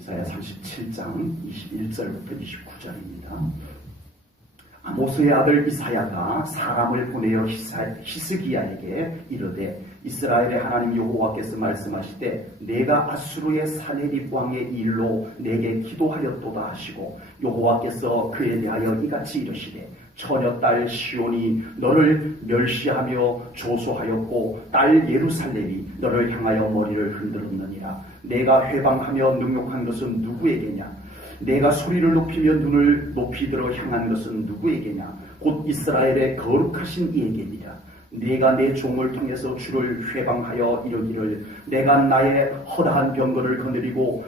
이사야 37장 21절부터 29절입니다. 아모스의 아들 이사야가 사람을 보내어 히스기야에게 이르되 이스라엘의 하나님 여호와께서 말씀하시되 내가 아수르의 사네립 왕의 일로 내게 기도하였도다 하시고 여호와께서 그에 대하여 이같이 이르시되 처녀딸 시온이 너를 멸시하며 조소하였고 딸 예루살렘이 너를 향하여 머리를 흔들었느니라. 내가 회방하며 능욕한 것은 누구에게냐? 내가 소리를 높이며 눈을 높이 들어 향한 것은 누구에게냐? 곧 이스라엘의 거룩하신 이에게니라. 내가 내 종을 통해서 주를 회방하여 이르기를 내가 나의 허다한 병거를 거느리고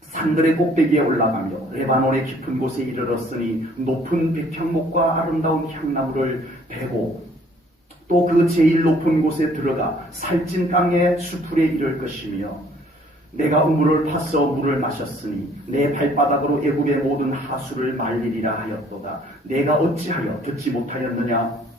산들의 꼭대기에 올라가며 레바논의 깊은 곳에 이르렀으니 높은 백향목과 아름다운 향나무를 베고 또 그 제일 높은 곳에 들어가 살찐 땅의 수풀에 이를 것이며 내가 우물을 파서 물을 마셨으니 내 발바닥으로 애굽의 모든 하수를 말리리라 하였도다. 내가 어찌하여 듣지 못하였느냐?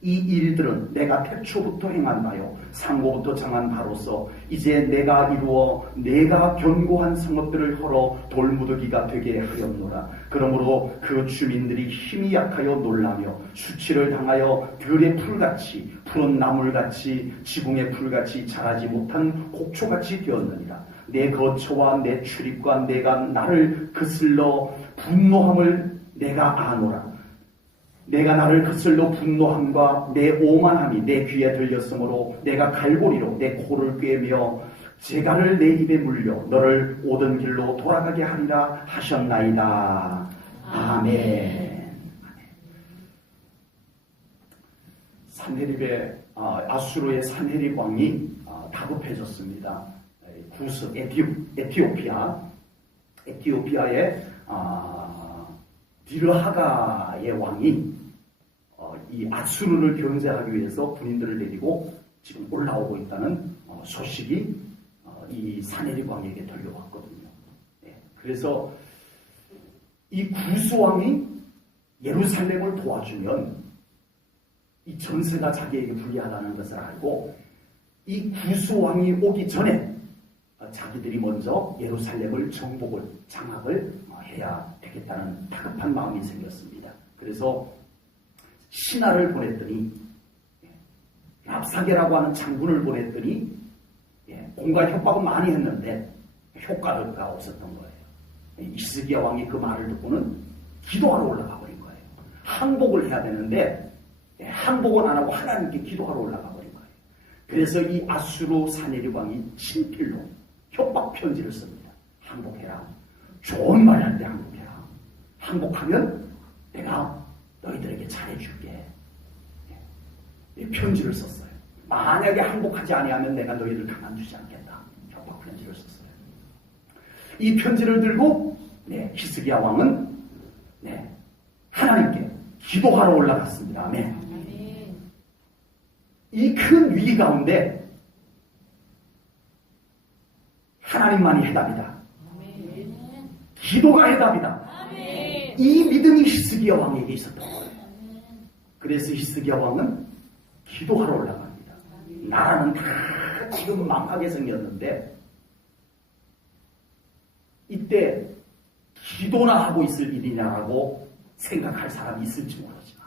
이 일들은 내가 태초부터 행한 바요 상고부터 정한 바로서 이제 내가 이루어 내가 견고한 성읍들을 헐어 돌무더기가 되게 하였노라. 그러므로 그 주민들이 힘이 약하여 놀라며 수치를 당하여 들의 풀같이 푸른 나물같이 지붕의 풀같이 자라지 못한 곡초같이 되었느니라. 내 거처와 내 출입과 내가 나를 거슬러 분노함을 내가 아노라. 내가 나를 거슬러 분노함과 내 오만함이 내 귀에 들렸으므로 내가 갈고리로 내 코를 꿰며 재갈을 내 입에 물려 너를 오던 길로 돌아가게 하리라 하셨나이다. 아멘. 산헤립의 아수르의 산헤립 왕이 다급해졌습니다. 구스 에티오피아의 디르하가의 왕이 이 아수르를 견제하기 위해서 군인들을 데리고 지금 올라오고 있다는 소식이 이 산헤립 왕에게 들려왔거든요. 그래서 이 구스 왕이 예루살렘을 도와주면 이 전세가 자기에게 불리하다는 것을 알고 이 구스 왕이 오기 전에 자기들이 먼저 예루살렘을 장악을 해야 되겠다는 다급한 마음이 생겼습니다. 그래서 신하를 보냈더니 랍사게라고 하는 장군을 보냈더니 온갖 협박은 많이 했는데 효과가 없었던 거예요. 히스기야 왕이 그 말을 듣고는 기도하러 올라가 버린 거예요. 항복을 해야 되는데 항복은 안 하고 하나님께 기도하러 올라가 버린 거예요. 그래서 이 아수르 산헤립 왕이 친필로 협박 편지를 씁니다. 항복해라. 좋은 말 할 때 항복해라. 항복하면 내가 너희들에게 잘해줄게. 이 편지를 썼어요. 만약에 항복하지 아니하면 내가 너희를 가만두지 않겠다. 협박 편지를 썼어요. 이 편지를 들고 히스기야 왕은 하나님께 기도하러 올라갔습니다. 아멘. 이 큰 위기 가운데 하나님만이 해답이다. 기도가 해답이다. 이 믿음이 히스기야 왕에게 있었던 거예요. 그래서 히스기야 왕은 기도하러 올라갑니다. 나라는 다 지금 망하게 생겼는데 이때 기도나 하고 있을 일이냐라고 생각할 사람이 있을지 모르지만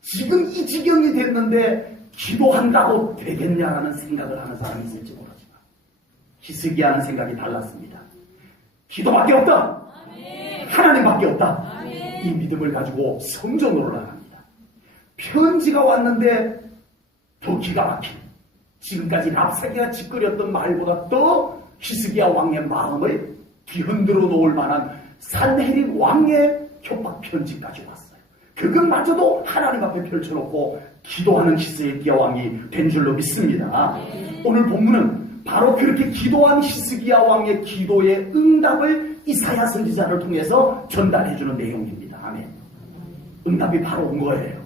지금 이 지경이 됐는데 기도한다고 되겠냐라는 생각을 하는 사람이 있을지 모르지만 히스기야는 생각이 달랐습니다. 기도밖에 없다. 아멘. 하나님밖에 없다. 아멘. 이 믿음을 가지고 성전으로 올라갑니다. 편지가 왔는데 더 기가 막힌 지금까지 랍사게가 짓거렸던 말보다 더 히스기야 왕의 마음을 뒤흔들어 놓을 만한 산헤립 왕의 협박 편지까지 왔어요. 그것마저도 하나님 앞에 펼쳐놓고 기도하는 히스기야 왕이 된 줄로 믿습니다. 오늘 본문은 바로 그렇게 기도한 히스기야 왕의 기도의 응답을 이사야 선지자를 통해서 전달해주는 내용입니다. 아멘. 응답이 바로 온 거예요.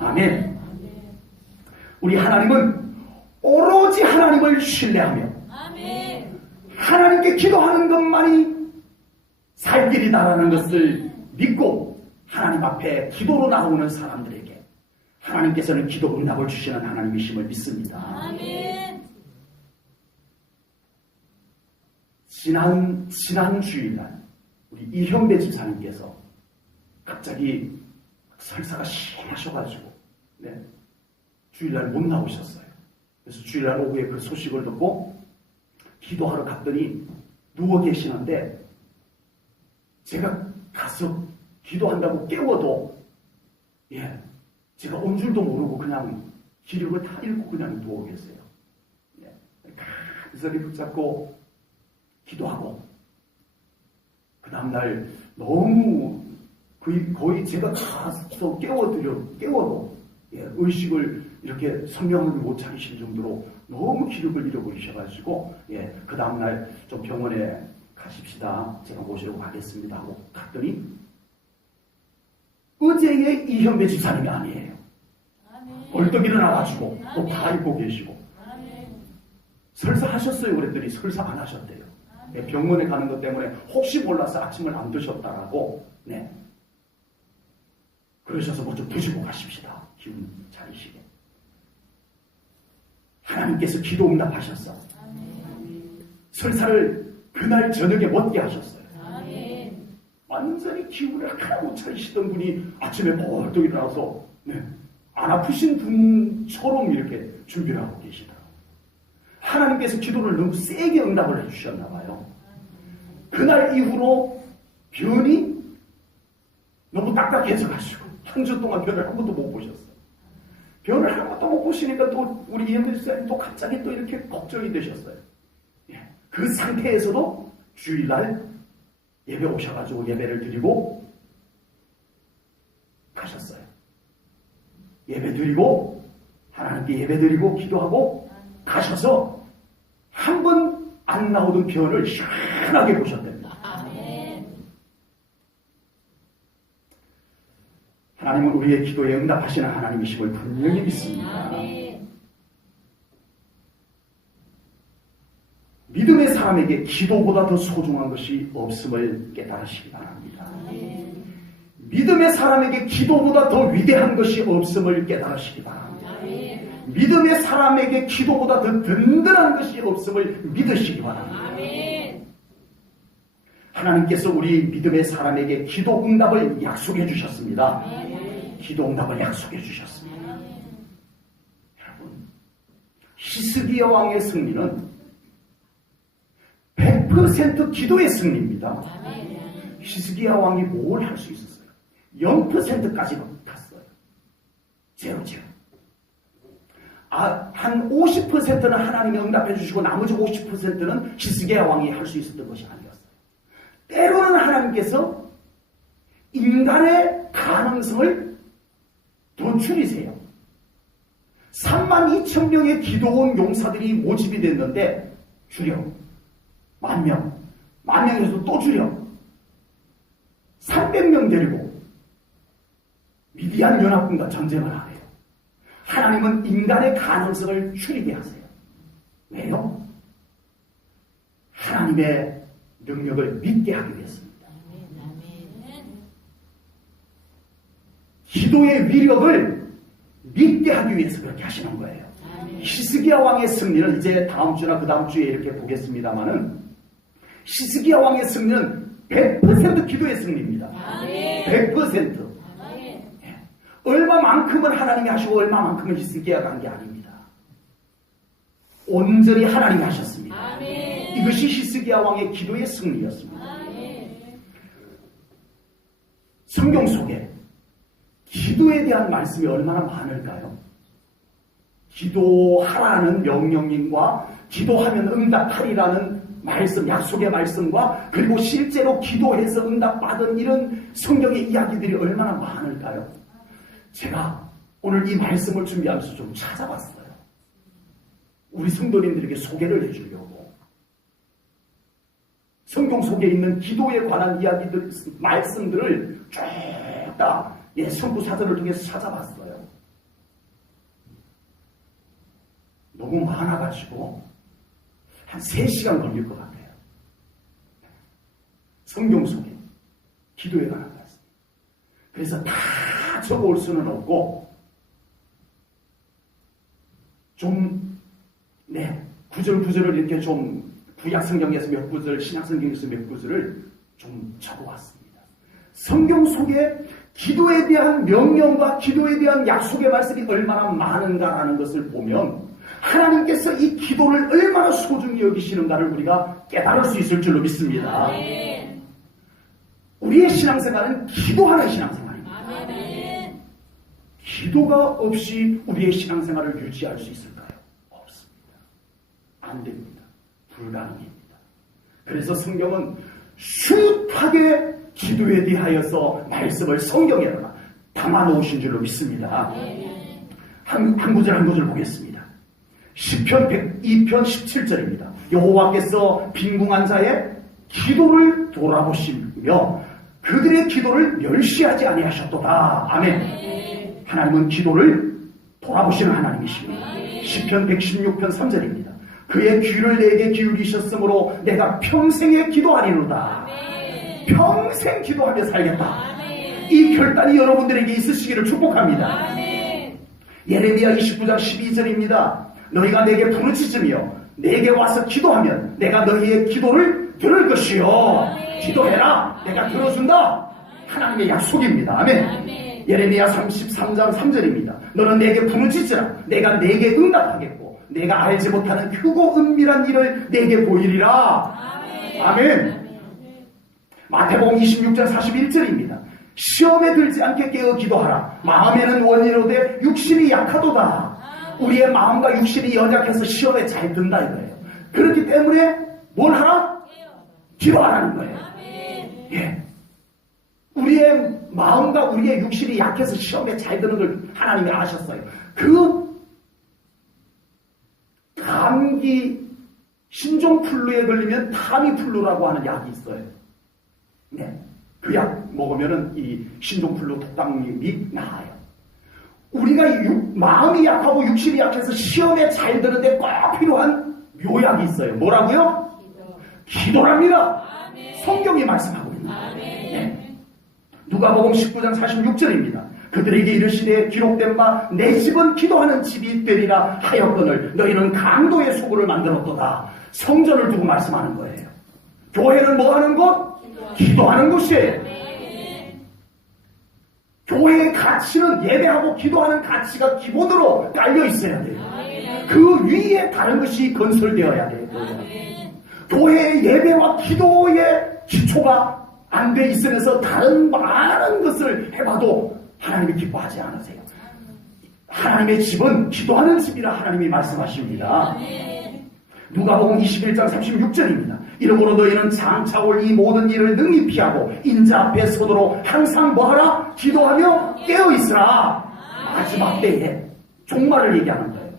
아멘. 우리 하나님은 오로지 하나님을 신뢰하며 하나님께 기도하는 것만이 살 길이다라는 것을 믿고 하나님 앞에 기도로 나오는 사람들에게 하나님께서는 기도 응답을 주시는 하나님이심을 믿습니다. 아멘. 지난 주일날 우리 이현배 집사님께서 갑자기 설사가 심하셔가지고 주일날 못 나오셨어요. 그래서 주일날 오후에 그 소식을 듣고 기도하러 갔더니 누워 계시는데 제가 가서 기도한다고 깨워도 제가 온 줄도 모르고 그냥 기력을 다 잃고 그냥 누워 계세요. 간절히 붙잡고 기도하고 그 다음날 너무 거의 제가 가서 깨워도 의식을 이렇게 성령을 못 차리실 정도로 너무 기력을 잃어버리셔가지고 그 다음날 좀 병원에 가십시다. 제가 모시러 가겠습니다 하고 갔더니 어제의 이현배 집사님이 아니에요. 벌떡 일어나가지고 또 다 입고 계시고 설사하셨어요 그랬더니 설사 안 하셨대요. 병원에 가는 것 때문에 혹시 몰라서 아침을 안 드셨다라고 그러셔서 뭐 좀 드시고 가십시다. 기운 차리시게. 하나님께서 기도 응답하셨어. 설사를 그날 저녁에 먹게 하셨어요. 완전히 기운을 하나 못 차리시던 분이 아침에 벌떡 일어나서 안 아프신 분처럼 이렇게 준비를 하고 계시더라고요. 하나님께서 기도를 너무 세게 응답을 해주셨나 봐요. 그날 이후로 변이 너무 딱딱해져가지고 한 주 동안 변을 한 번도 못 보셨어요. 변을 한 번도 못 보시니까 또 우리 이현배 집사님 또 갑자기 또 이렇게 걱정이 되셨어요. 그 상태에서도 주일날 예배 오셔가지고 예배를 드리고 가셨어요. 예배 드리고 하나님께 예배 드리고 기도하고 가셔서 한 번 안 나오던 변을 시원하게 보셨답니다. 하나님은 우리의 기도에 응답하시는 하나님이심을 분명히 믿습니다. 믿음의 사람에게 기도보다 더 소중한 것이 없음을 깨달으시기 바랍니다. 믿음의 사람에게 기도보다 더 위대한 것이 없음을 깨달으시기 바랍니다. 믿음의 사람에게 기도보다 더 든든한 것이 없음을 믿으시기 바랍니다. 하나님께서 우리 믿음의 사람에게 기도 응답을 약속해 주셨습니다. 기도 응답을 약속해 주셨습니다. 여러분, 히스기야 왕의 승리는 100% 기도의 승리입니다. 히스기야 왕이 뭘 할 수 있었어요? 0%까지 갔어요. 제로. 한 50%는 하나님이 응답해 주시고 나머지 50%는 히스기야 왕이 할 수 있었던 것이 아니었어요. 때로는 하나님께서 인간의 가능성을 더 줄이세요. 32,000명의 기도원 용사들이 모집이 됐는데 줄여. 10,000명. 10,000명에서 또 줄여. 300명 데리고 미디안 연합군과 전쟁을 하래요. 하나님은 인간의 가능성을 줄이게 하세요. 왜요? 하나님의 능력을 믿게 하기 위해서입니다. 기도의 위력을 믿게 하기 위해서 그렇게 하시는 거예요. 히스기야 왕의 승리는 이제 다음 주나 그 다음 주에 이렇게 보겠습니다만은 히스기야 왕의 승리는 100% 기도의 승리입니다. 100%. 얼마만큼은 하나님이 하시고 얼마만큼은 히스기야가 한 게 아닙니다. 온전히 하나님이 하셨습니다. 이것이 히스기야 왕의 기도의 승리였습니다. 성경 속에 기도에 대한 말씀이 얼마나 많을까요? 기도하라는 명령인과 기도하면 응답하리라는 말씀, 약속의 말씀과 그리고 실제로 기도해서 응답받은 이런 성경의 이야기들이 얼마나 많을까요? 제가 오늘 이 말씀을 준비하면서 좀 찾아봤어요. 우리 성도님들에게 소개를 해주려고. 성경 속에 있는 기도에 관한 이야기들, 말씀들을 쭉 다 성구사전을 통해서 찾아봤어요. 너무 많아가지고 한 3시간 걸릴 것 같아요. 성경 속에 기도에 관한 말씀. 그래서 다 적어올 수는 없고 좀 구절구절을 이렇게 좀 구약성경에서 몇 구절, 신약성경에서 몇 구절을 좀 적어왔습니다. 성경 속에 기도에 대한 명령과 기도에 대한 약속의 말씀이 얼마나 많은가라는 것을 보면 하나님께서 이 기도를 얼마나 소중히 여기시는가를 우리가 깨달을 수 있을 줄로 믿습니다. 우리의 신앙생활은 기도하는 신앙생활입니다. 기도가 없이 우리의 신앙생활을 유지할 수 있을까요? 없습니다. 안 됩니다. 불가능입니다. 그래서 성경은 숱하게 기도에 대하여서 말씀을 성경에 담아 놓으신 줄로 믿습니다. 한 구절 한 구절 보겠습니다. 시편 102편 17절입니다. 여호와께서 빈궁한 자의 기도를 돌아보시며 그들의 기도를 멸시하지 아니하셨도다. 아멘. 하나님은 기도를 돌아보시는 하나님이십니다. 시편 116편 3절입니다. 그의 귀를 내게 기울이셨으므로 내가 평생에 기도하리로다. 평생 기도하며 살겠다. 이 결단이 여러분들에게 있으시기를 축복합니다. 예레미야 29장 12절입니다. 너희가 내게 부르짖으며 내게 와서 기도하면 내가 너희의 기도를 들을 것이요. 기도해라. 내가 들어준다. 하나님의 약속입니다. 아멘. 예레미야 33장 3절입니다. 너는 내게 부르짖으라. 내가 내게 응답하겠고 내가 알지 못하는 크고 은밀한 일을 내게 보이리라. 아멘. 마태복음 26장 41절입니다. 시험에 들지 않게 깨어 기도하라. 마음에는 원이로되 육신이 약하도다. 우리의 마음과 육신이 연약해서 시험에 잘 든다 이거예요. 그렇기 때문에 뭘 하라? 기도하라는 거예요. 예. 우리의 마음과 우리의 육신이 약해서 시험에 잘 드는 걸 하나님이 아셨어요. 그 감기 신종플루에 걸리면 타미플루라고 하는 약이 있어요. 네. 그 약 먹으면은 이 신종플루 독감이 나아요. 우리가 마음이 약하고 육신이 약해서 시험에 잘 드는데 꼭 필요한 묘약이 있어요. 뭐라고요? 기도랍니다. 성경이 말씀하고 있습니다. 네. 누가복음 19장 46절입니다. 그들에게 이르시되 기록된 바 내 집은 기도하는 집이 되리라 하였거늘 너희는 강도의 소굴을 만들었도다. 성전을 두고 말씀하는 거예요. 교회는 뭐 하는 곳? 기도하는 곳이에요. 교회의 가치는 예배하고 기도하는 가치가 기본으로 깔려 있어야 돼요. 그 위에 다른 것이 건설되어야 돼요. 교회의 예배와 기도의 기초가 안 돼 있으면서 다른 많은 것을 해봐도 하나님이 기뻐하지 않으세요. 하나님의 집은 기도하는 집이라 하나님이 말씀하십니다. 누가복음 21장 36절입니다. 이러므로 너희는 장차 올 이 모든 일을 능히 피하고 인자 앞에 서도록 항상 뭐하라? 기도하며 깨어있으라. 마지막 때에 종말을 얘기하는 거예요.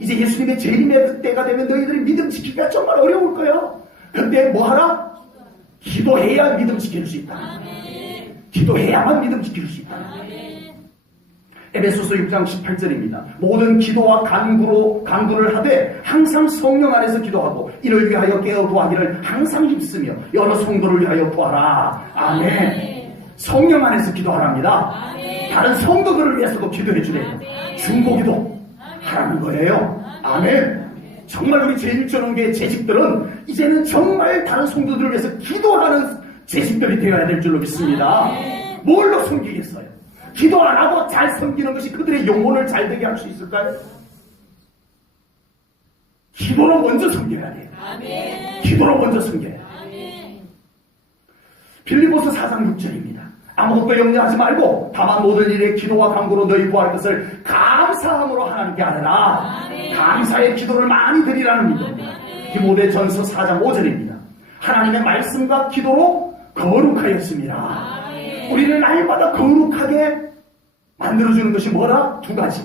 이제 예수님의 재림의 때가 되면 너희들이 믿음 지키기가 정말 어려울 거예요. 그때 뭐하라? 기도해야 믿음 지킬 수 있다. 기도해야만 믿음 지킬 수 있다. 에베소서 6장 18절입니다. 모든 기도와 간구를 하되 항상 성령 안에서 기도하고 이를 위하여 깨어 구하기를 항상 힘쓰며 여러 성도를 위하여 구하라. 아멘. 성령 안에서 기도하랍니다. 다른 성도들을 위해서도 기도해 주래요. 중보기도 하라는 거예요. 아멘. 정말 우리 제1전원교회 재직들은 이제는 정말 다른 성도들을 위해서 기도하는 재직들이 되어야 될 줄로 믿습니다. 뭘로 섬기겠어요? 기도 안 하고 잘 섬기는 것이 그들의 영혼을 잘 되게 할 수 있을까요? 기도로 먼저 섬겨야 돼요. 기도로 먼저 섬겨야 돼요. 빌립보서 4장 6절입니다. 아무것도 염려하지 말고 다만 모든 일에 기도와 간구로 너희 구할 것을 감사함으로 하나님께 아뢰라. 감사의 기도를 많이 드리라는 믿음입니다. 디모데전서 4장 5절입니다. 하나님의 말씀과 기도로 거룩하였습니다. 우리를 날마다 거룩하게 만들어주는 것이 뭐라? 두 가지.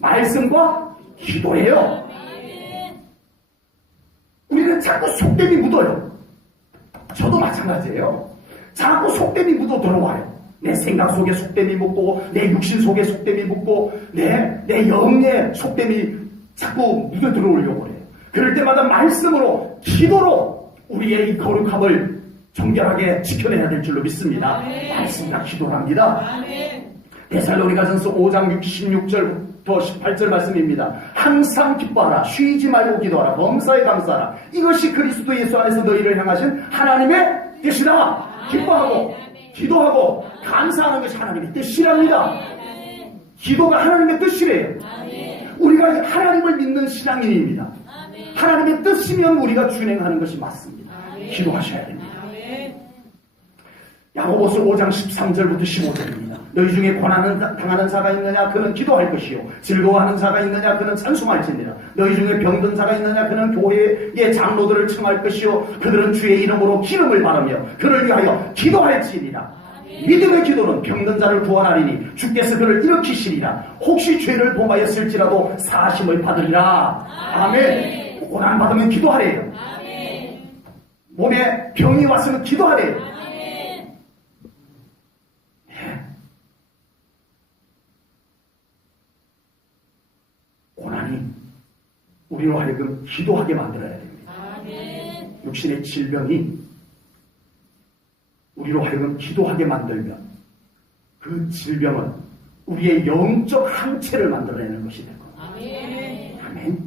말씀과 기도예요. 우리는 자꾸 속됨이 묻어요. 저도 마찬가지예요. 자꾸 속됨이 묻어 들어와요. 내 생각 속에 속됨이 묻고 내 육신 속에 속됨이 묻고 내 영에 속됨이 자꾸 묻어 들어오려고 해요. 그럴 때마다 말씀으로 기도로 우리의 이 거룩함을 정결하게 지켜내야 될 줄로 믿습니다. 말씀과 기도랍니다. 데살로니가전서 5장 16절부터 더 18절 말씀입니다. 항상 기뻐하라. 쉬지 말고 기도하라. 범사에 감사하라. 이것이 그리스도 예수 안에서 너희를 향하신 하나님의 뜻이다. 기뻐하고 기도하고 감사하는 것이 하나님의 뜻이랍니다. 기도가 하나님의 뜻이래요. 우리가 하나님을 믿는 신앙인입니다. 하나님의 뜻이면 우리가 준행하는 것이 맞습니다. 기도하셔야 됩니다. 야고보서 5장 13절부터 15절입니다. 너희 중에 고난을 당하는 자가 있느냐 그는 기도할 것이요 즐거워하는 자가 있느냐 그는 찬송할지니라. 너희 중에 병든 자가 있느냐 그는 교회의 장로들을 청할 것이요 그들은 주의 이름으로 기름을 바르며 그를 위하여 기도할지니라. 믿음의 기도는 병든 자를 구원하리니 주께서 그를 일으키시리라. 혹시 죄를 범하였을지라도 사심을 받으리라. 아멘. 고난 받으면 기도하래요. 몸에 병이 왔으면 기도하래요. 고난이 우리로 하여금 기도하게 만들어야 됩니다. 육신의 질병이 우리로 하여금 기도하게 만들면 그 질병은 우리의 영적 항체를 만들어내는 것이 될 겁니다. 아멘.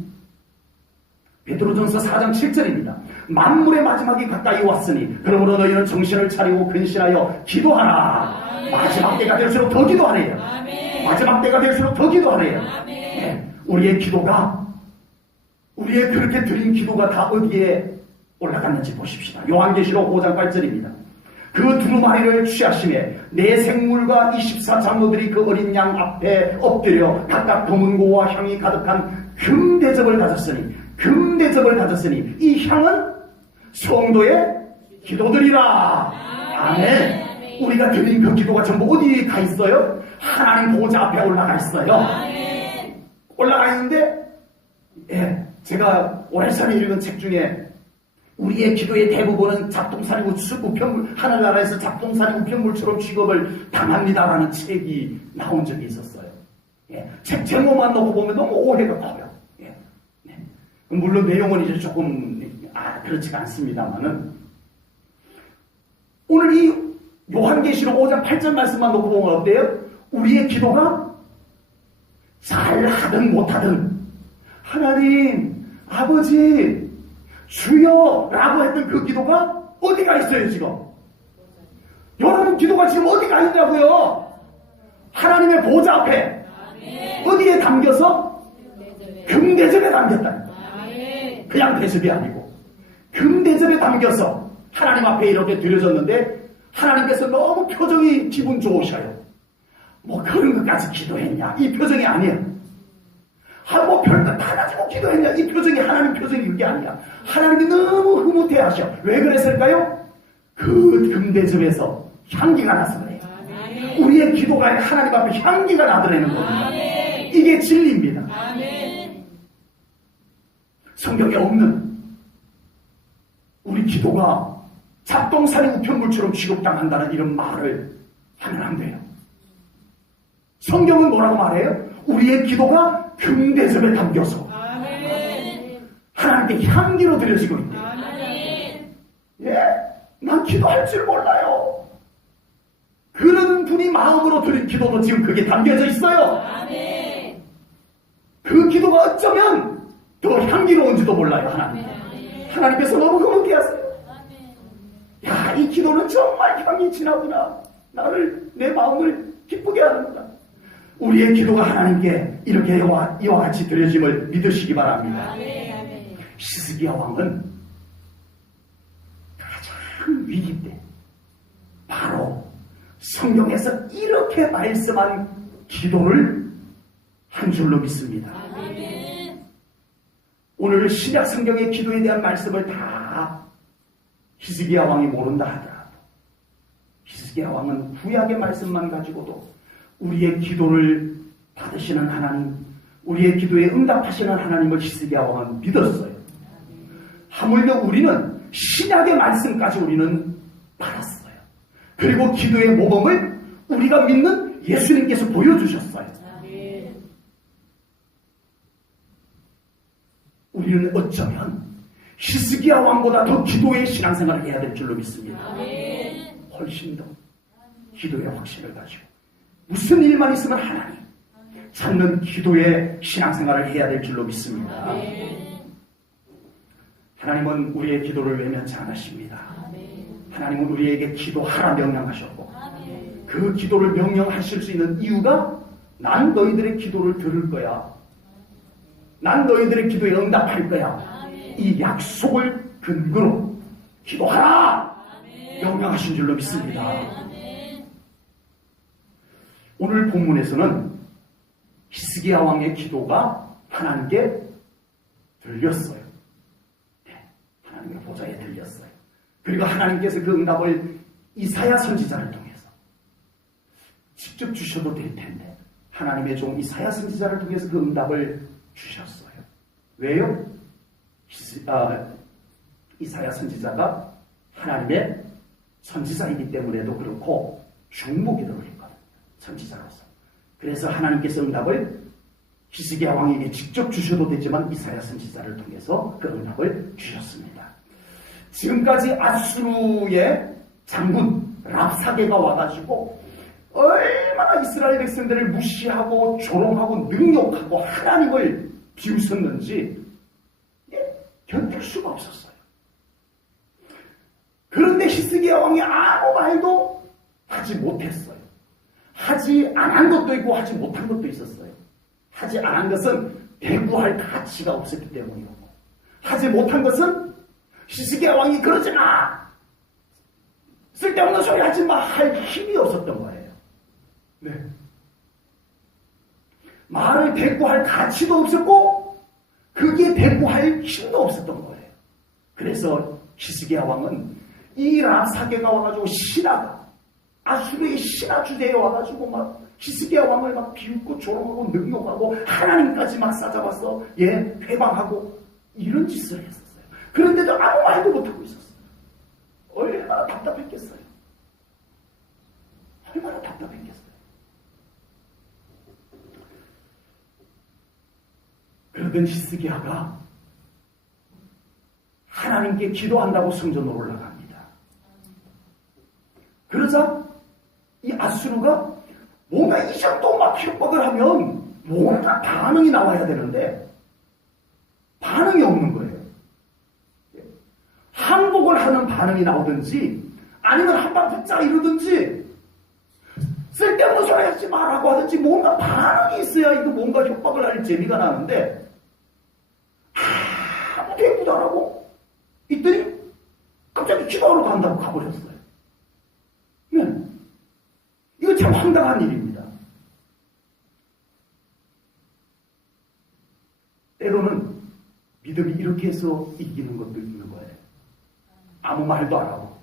베드로전서 4장 7절입니다. 만물의 마지막이 가까이 왔으니 그러므로 너희는 정신을 차리고 근신하여 기도하라. 마지막 때가 될수록 더 기도하래요. 마지막 때가 될수록 더 기도하래요. 네. 우리의 기도가 우리의 그렇게 드린 기도가 다 어디에 올라갔는지 보십시다. 요한계시록 5장 8절입니다. 그 두루마리를 취하심에 네 생물과 24장로들이 그 어린 양 앞에 엎드려 각각 검은고와 향이 가득한 금대접을 가졌으니 이 향은 성도의 기도들이라. 아멘. 우리가 드린 그 기도가 전부 어디에 가 있어요? 하나님 보좌 앞에 올라가 있어요. 올라가 있는데 제가 오래전에 읽은 책 중에 우리의 기도의 대부분은 잡동사니 우편물, 하늘나라에서 잡동사니 우편물처럼 취급을 당합니다라는 책이 나온 적이 있었어요. 책 제목만 놓고 보면 너무 오해가 커요. 물론 내용은 이제 조금 그렇지가 않습니다만은 오늘 이 요한계시록 5장 8절 말씀만 놓고 보면 어때요? 우리의 기도가 잘하든 못하든 하나님 아버지 주여 라고 했던 그 기도가 어디가 있어요 지금? 여러분 기도가 지금 어디가 있냐고요? 하나님의 보좌 앞에 어디에 담겨서? 금대접에 담겼다. 그냥 대접이 아니고 금대접에 담겨서 하나님 앞에 이렇게 드려졌는데 하나님께서 너무 표정이 기분 좋으셔요. 뭐 그런 것까지 기도했냐? 이 표정이 아니에요. 뭐 별것 다 가지고 기도했냐? 이 표정이 하나님 표정이 그게 아니야. 하나님이 너무 흐뭇해 하셔. 왜 그랬을까요? 그 금대접에서 향기가 나서 그래요. 우리의 기도가 하나님 앞에 향기가 나더라는 겁니다. 이게 진리입니다. 성경에 없는 우리 기도가 잡동사니 우편물처럼 취급당한다는 이런 말을 하면 안 돼요. 성경은 뭐라고 말해요? 우리의 기도가 금대접에 담겨서 하나님께 향기로 드려지고 있대요. 난 기도할 줄 몰라요. 그런 분이 마음으로 드린 기도도 지금 그게 담겨져 있어요. 그 기도가 어쩌면 더 향기로운지도 몰라요. 하나님께서 너무 흐뭇해 하세요. 야, 이 기도는 정말 향이 진하구나. 내 마음을 기쁘게 하는구나. 우리의 기도가 하나님께 이렇게 이와 같이 드려짐을 믿으시기 바랍니다. 히스기야 왕은 가장 위기 때 바로 성경에서 이렇게 말씀한 기도를 한 줄로 믿습니다. 오늘 신약 성경의 기도에 대한 말씀을 다 히스기야 왕이 모른다 하더라도 히스기야 왕은 구약의 말씀만 가지고도 우리의 기도를 받으시는 하나님, 우리의 기도에 응답하시는 하나님을 히스기야 왕은 믿었어요. 하물며 우리는 신약의 말씀까지 우리는 받았어요. 그리고 기도의 모범을 우리가 믿는 예수님께서 보여주셨어요. 우리는 어쩌면 히스기야 왕보다 더 기도의 신앙생활을 해야 될 줄로 믿습니다. 훨씬 더 기도의 확신을 가지고 무슨 일만 있으면 하나님 찾는 기도의 신앙생활을 해야 될 줄로 믿습니다. 하나님은 우리의 기도를 외면치 않으십니다. 하나님은 우리에게 기도하라 명령하셨고 그 기도를 명령하실 수 있는 이유가 난 너희들의 기도를 들을 거야. 난 너희들의 기도에 응답할 거야. 이 약속을 근거로 기도하라 명령하신 줄로 믿습니다. 오늘 본문에서는 히스기야 왕의 기도가 하나님께 들렸어요. 하나님의 보좌에 들렸어요. 그리고 하나님께서 그 응답을 이사야 선지자를 통해서 직접 주셔도 될 텐데 하나님의 종 이사야 선지자를 통해서 그 응답을 주셨어요. 왜요? 이사야 선지자가 하나님의 선지자이기 때문에도 그렇고 중보기도를 했거든요. 선지자로서. 그래서 하나님께서 응답을 히스기야 왕에게 직접 주셔도 되지만 이사야 선지자를 통해서 그 응답을 주셨습니다. 지금까지 아수르의 장군 랍사게가 와가지고 얼마나 이스라엘 백성들을 무시하고 조롱하고 능욕하고 하나님을 비웃었는지 견딜 수가 없었어요. 그런데 히스기야 왕이 아무 말도 하지 못했어요. 하지 않은 것도 있고 하지 못한 것도 있었어요. 하지 않은 것은 대구할 가치가 없었기 때문이었고 하지 못한 것은 히스기야 왕이 그러지 마! 쓸데없는 소리 하지 마! 할 힘이 없었던 거예요. 네. 말을 대꾸할 가치도 없었고 그게 대꾸할 힘도 없었던 거예요. 그래서 히스기야 왕은 이 랍사게가 와가지고 신하가 아수르의 신하 주제에 와가지고 막 히스기야 왕을 막 비웃고 조롱하고 능욕하고 하나님까지 막 싸잡아서 회방하고 이런 짓을 했었어요. 그런데도 아무 말도 못하고 있었어요. 얼마나 답답했겠어요. 얼마나 답답했겠어요. 그러던 히스기야가 하나님께 기도한다고 성전으로 올라갑니다. 그러자 이 아수르가 뭔가 이 정도 막 협박을 하면 뭔가 반응이 나와야 되는데 반응이 없는 거예요. 항복을 하는 반응이 나오든지 아니면 한방 붙자 이러든지 쓸데없는 소리 하지 말라고 하든지 뭔가 반응이 있어야 이거 뭔가 협박을 할 재미가 나는데 아무 대꾸도 안 하고 있더니 갑자기 기도하러 간다고 가버렸어요. 네. 이거 참 황당한 일입니다. 때로는 믿음이 이렇게 해서 이기는 것도 있는 거예요. 아무 말도 안 하고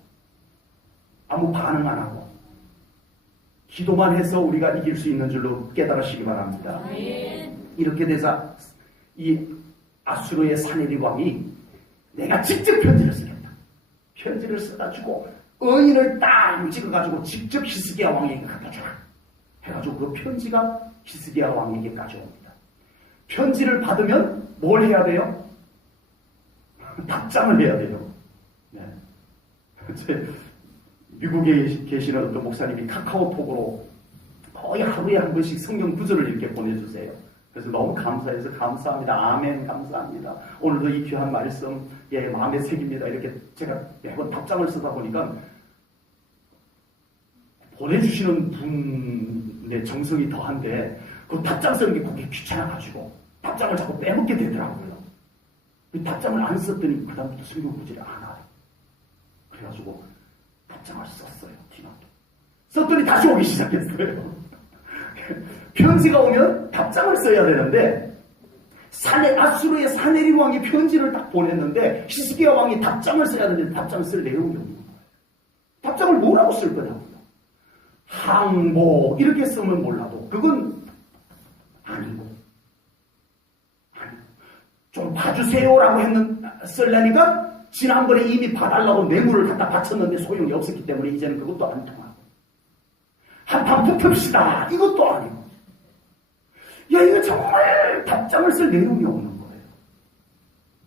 아무 반응 안 하고 기도만 해서 우리가 이길 수 있는 줄로 깨달으시기 바랍니다. 이렇게 되자 이 아수르의 사네립 왕이 내가 직접 편지를 쓰겠다. 편지를 써가지고 의인을 딱 찍어가지고 직접 히스기야 왕에게 갖다 주라. 해가지고 그 편지가 히스기야 왕에게까지 옵니다. 편지를 받으면 뭘 해야 돼요? 답장을 해야 돼요. 네. 미국에 계시는 어떤 목사님이 카카오톡으로 거의 하루에 한 번씩 성경 구절을 이렇게 보내주세요. 그래서 너무 감사해서 감사합니다. 아멘 감사합니다. 오늘도 이 귀한 말씀 마음에 새깁니다. 이렇게 제가 매번 답장을 쓰다 보니까 보내주시는 분의 정성이 더한데 그 답장 쓰는 게 그렇게 귀찮아가지고 답장을 자꾸 빼먹게 되더라고요. 그 답장을 안 썼더니 그 다음부터 성경 구절이 안 와요. 그래가지고 답장을 썼어요. 뒤늦게 썼더니 다시 오기 시작했어요. 편지가 오면 답장을 써야 되는데 아수르의 사네립 왕이 편지를 딱 보냈는데 히스기야 왕이 답장을 써야 되는데 답장을 쓸 내용이 없는 거예요. 답장을 뭐라고 쓸 거냐고요. 항복 이렇게 쓰면 몰라도 그건 아니고 좀 봐주세요라고 쓰려니까 지난번에 이미 봐달라고 뇌물을 갖다 바쳤는데 소용이 없었기 때문에 이제는 그것도 안 통하고 한판 붙읍시다 이것도 아니고 야 이거 정말 답장을 쓸 내용이 없는 거예요.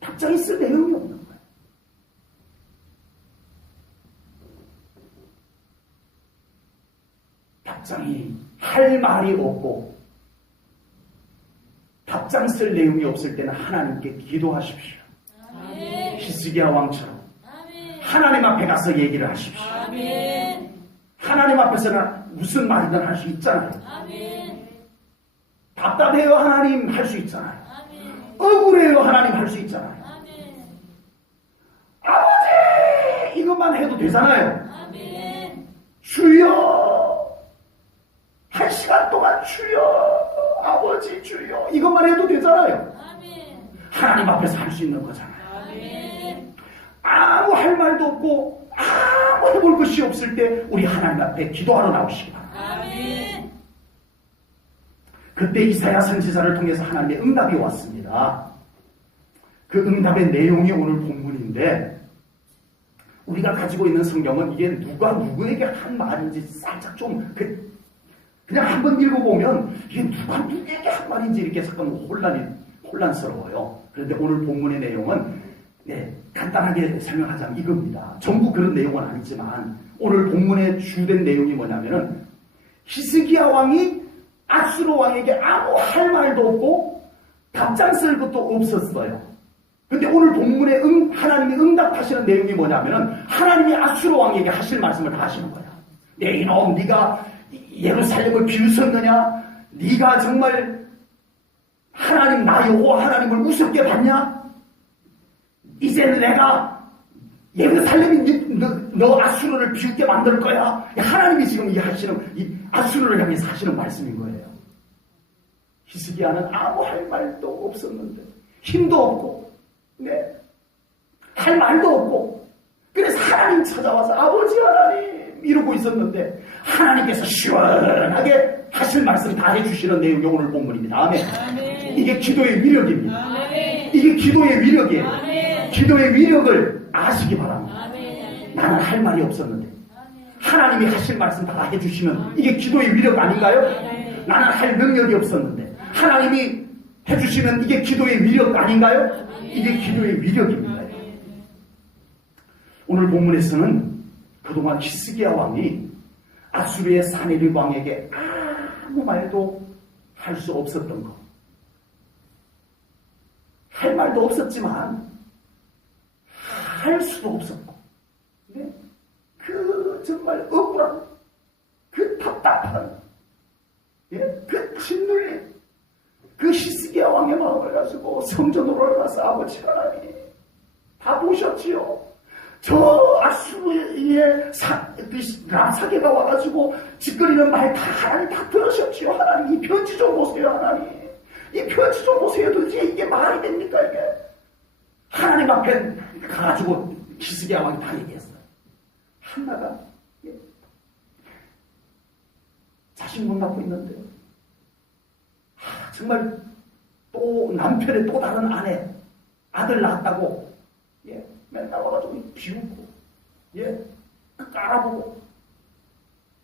답장이 쓸 내용이 없는 거예요. 답장이 할 말이 없고 답장 쓸 내용이 없을 때는 하나님께 기도하십시오. 아멘. 히스기야 왕처럼 아멘. 하나님 앞에 가서 얘기를 하십시오. 아멘. 하나님 앞에서는 무슨 말이든 할 수 있잖아요. 아멘. 답답해요 하나님 할 수 있잖아요. 아멘. 억울해요 하나님 할 수 있잖아요. 아멘. 아버지 이것만 해도 되잖아요. 아멘. 주여 한 시간 동안 주여 아버지 주여 이것만 해도 되잖아요. 아멘. 하나님 앞에서 할 수 있는 거잖아요. 아멘. 아무 할 말도 없고 아무 해볼 것이 없을 때 우리 하나님 앞에 기도하러 나오시기 바랍니다. 아멘. 그때 이사야 선지자를 통해서 하나님의 응답이 왔습니다. 그 응답의 내용이 오늘 본문인데 우리가 가지고 있는 성경은 이게 누가 누구에게 한 말인지 살짝 좀 그냥 한번 읽어보면 이게 누가 누구에게 한 말인지 이렇게 잠깐 혼란스러워요. 그런데 오늘 본문의 내용은 간단하게 설명하자면 이겁니다. 전부 그런 내용은 아니지만 오늘 본문의 주된 내용이 뭐냐면은 히스기야 왕이 아수르 왕에게 아무 할 말도 없고 답장 쓸 것도 없었어요. 근데 오늘 본문에 하나님이 응답하시는 내용이 뭐냐면은 하나님이 아수르 왕에게 하실 말씀을 다 하시는 거야. 내 이놈 네가 예루살렘을 비웃었느냐? 네가 정말 하나님 나 여호와 하나님을 우습게 봤냐? 이제는 내가 예루살렘이 너 아수르를 비웃게 만들 거야. 하나님이 지금 이 아수르를 향해서 하시는 말씀인 거예요. 히스기야는 아무 할 말도 없었는데 힘도 없고 할 말도 없고 그래서 하나님 찾아와서 아버지 하나님 이러고 있었는데 하나님께서 시원하게 하실 말씀 다 해주시는 내용이 오늘 본문입니다. 아멘. 아멘. 이게 기도의 위력입니다. 아멘. 이게 기도의 위력이에요. 아멘. 기도의 위력을 아시기 바랍니다. 아멘. 나는 할 말이 없었는데 아멘. 하나님이 하실 말씀 다 해주시면 이게 기도의 위력 아닌가요? 아멘. 나는 할 능력이 없었는데 하나님이 해주시면 이게 기도의 위력 아닌가요? 이게 기도의 위력입니다. 오늘 본문에서는 그동안 히스기야 왕이 아수르의 사네립 왕에게 아무 말도 할 수 없었던 것. 할 말도 없었지만 할 수도 없었고 그 정말 억울한 그 답답한 그 짓눌린 그 히스기야 왕의 마음을 가지고 성전으로 올라가서 아버지 하나님 다 보셨지요. 저 아수르의 랍사게가 와가지고 짓거리는 말 다 하나님 다 들으셨지요. 하나님 이 편지 좀 보세요. 하나님 이 편지 좀 보세요. 도대체 이게 말이 됩니까 이게. 하나님 앞에 가가지고 히스기야 왕이 다 얘기했어요. 한나가 자식 못 낳고 있는데요. 정말 또 남편의 또 다른 아들 낳았다고 맨날 와가지고 비웃고 깔아보고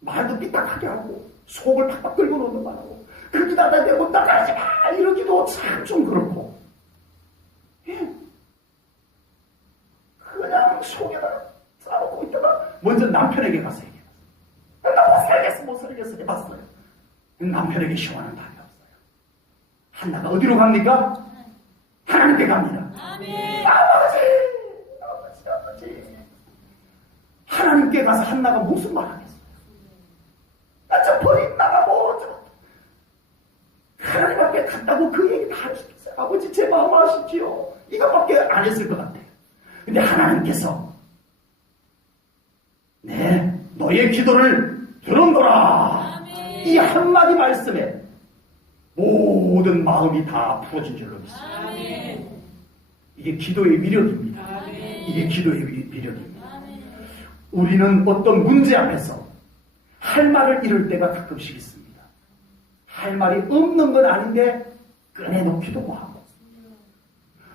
말도 삐딱하게 하고 속을 팍팍 긁어 놓는 말하고 거기다 대고 나가지 마 이러기도 참 좀 그렇고 그냥 속에다 싸우고 있다가 먼저 남편에게 가서 얘기해봤어요. 나 못 살겠어 해봤어요. 남편에게 시원한 답이 없어요. 한나가 어디로 갑니까? 하나님께 갑니다. 아멘. 아버지. 하나님께 가서 한나가 무슨 말 하겠어요? 나 저 버린 나가 하나님 앞에 갔다고 그 얘기 다 할 수 있어요. 아버지 제 마음 아시지요? 이것밖에 안 했을 것 같아요. 근데 하나님께서 너의 기도를 들은노라. 이 한마디 말씀에 모든 마음이 다 풀어진 줄로 믿습니다. 아멘. 이게 기도의 위력입니다. 아멘. 이게 기도의 위력입니다. 아멘. 우리는 어떤 문제 앞에서 할 말을 잃을 때가 가끔씩 있습니다. 할 말이 없는 건 아닌데 꺼내놓기도 하고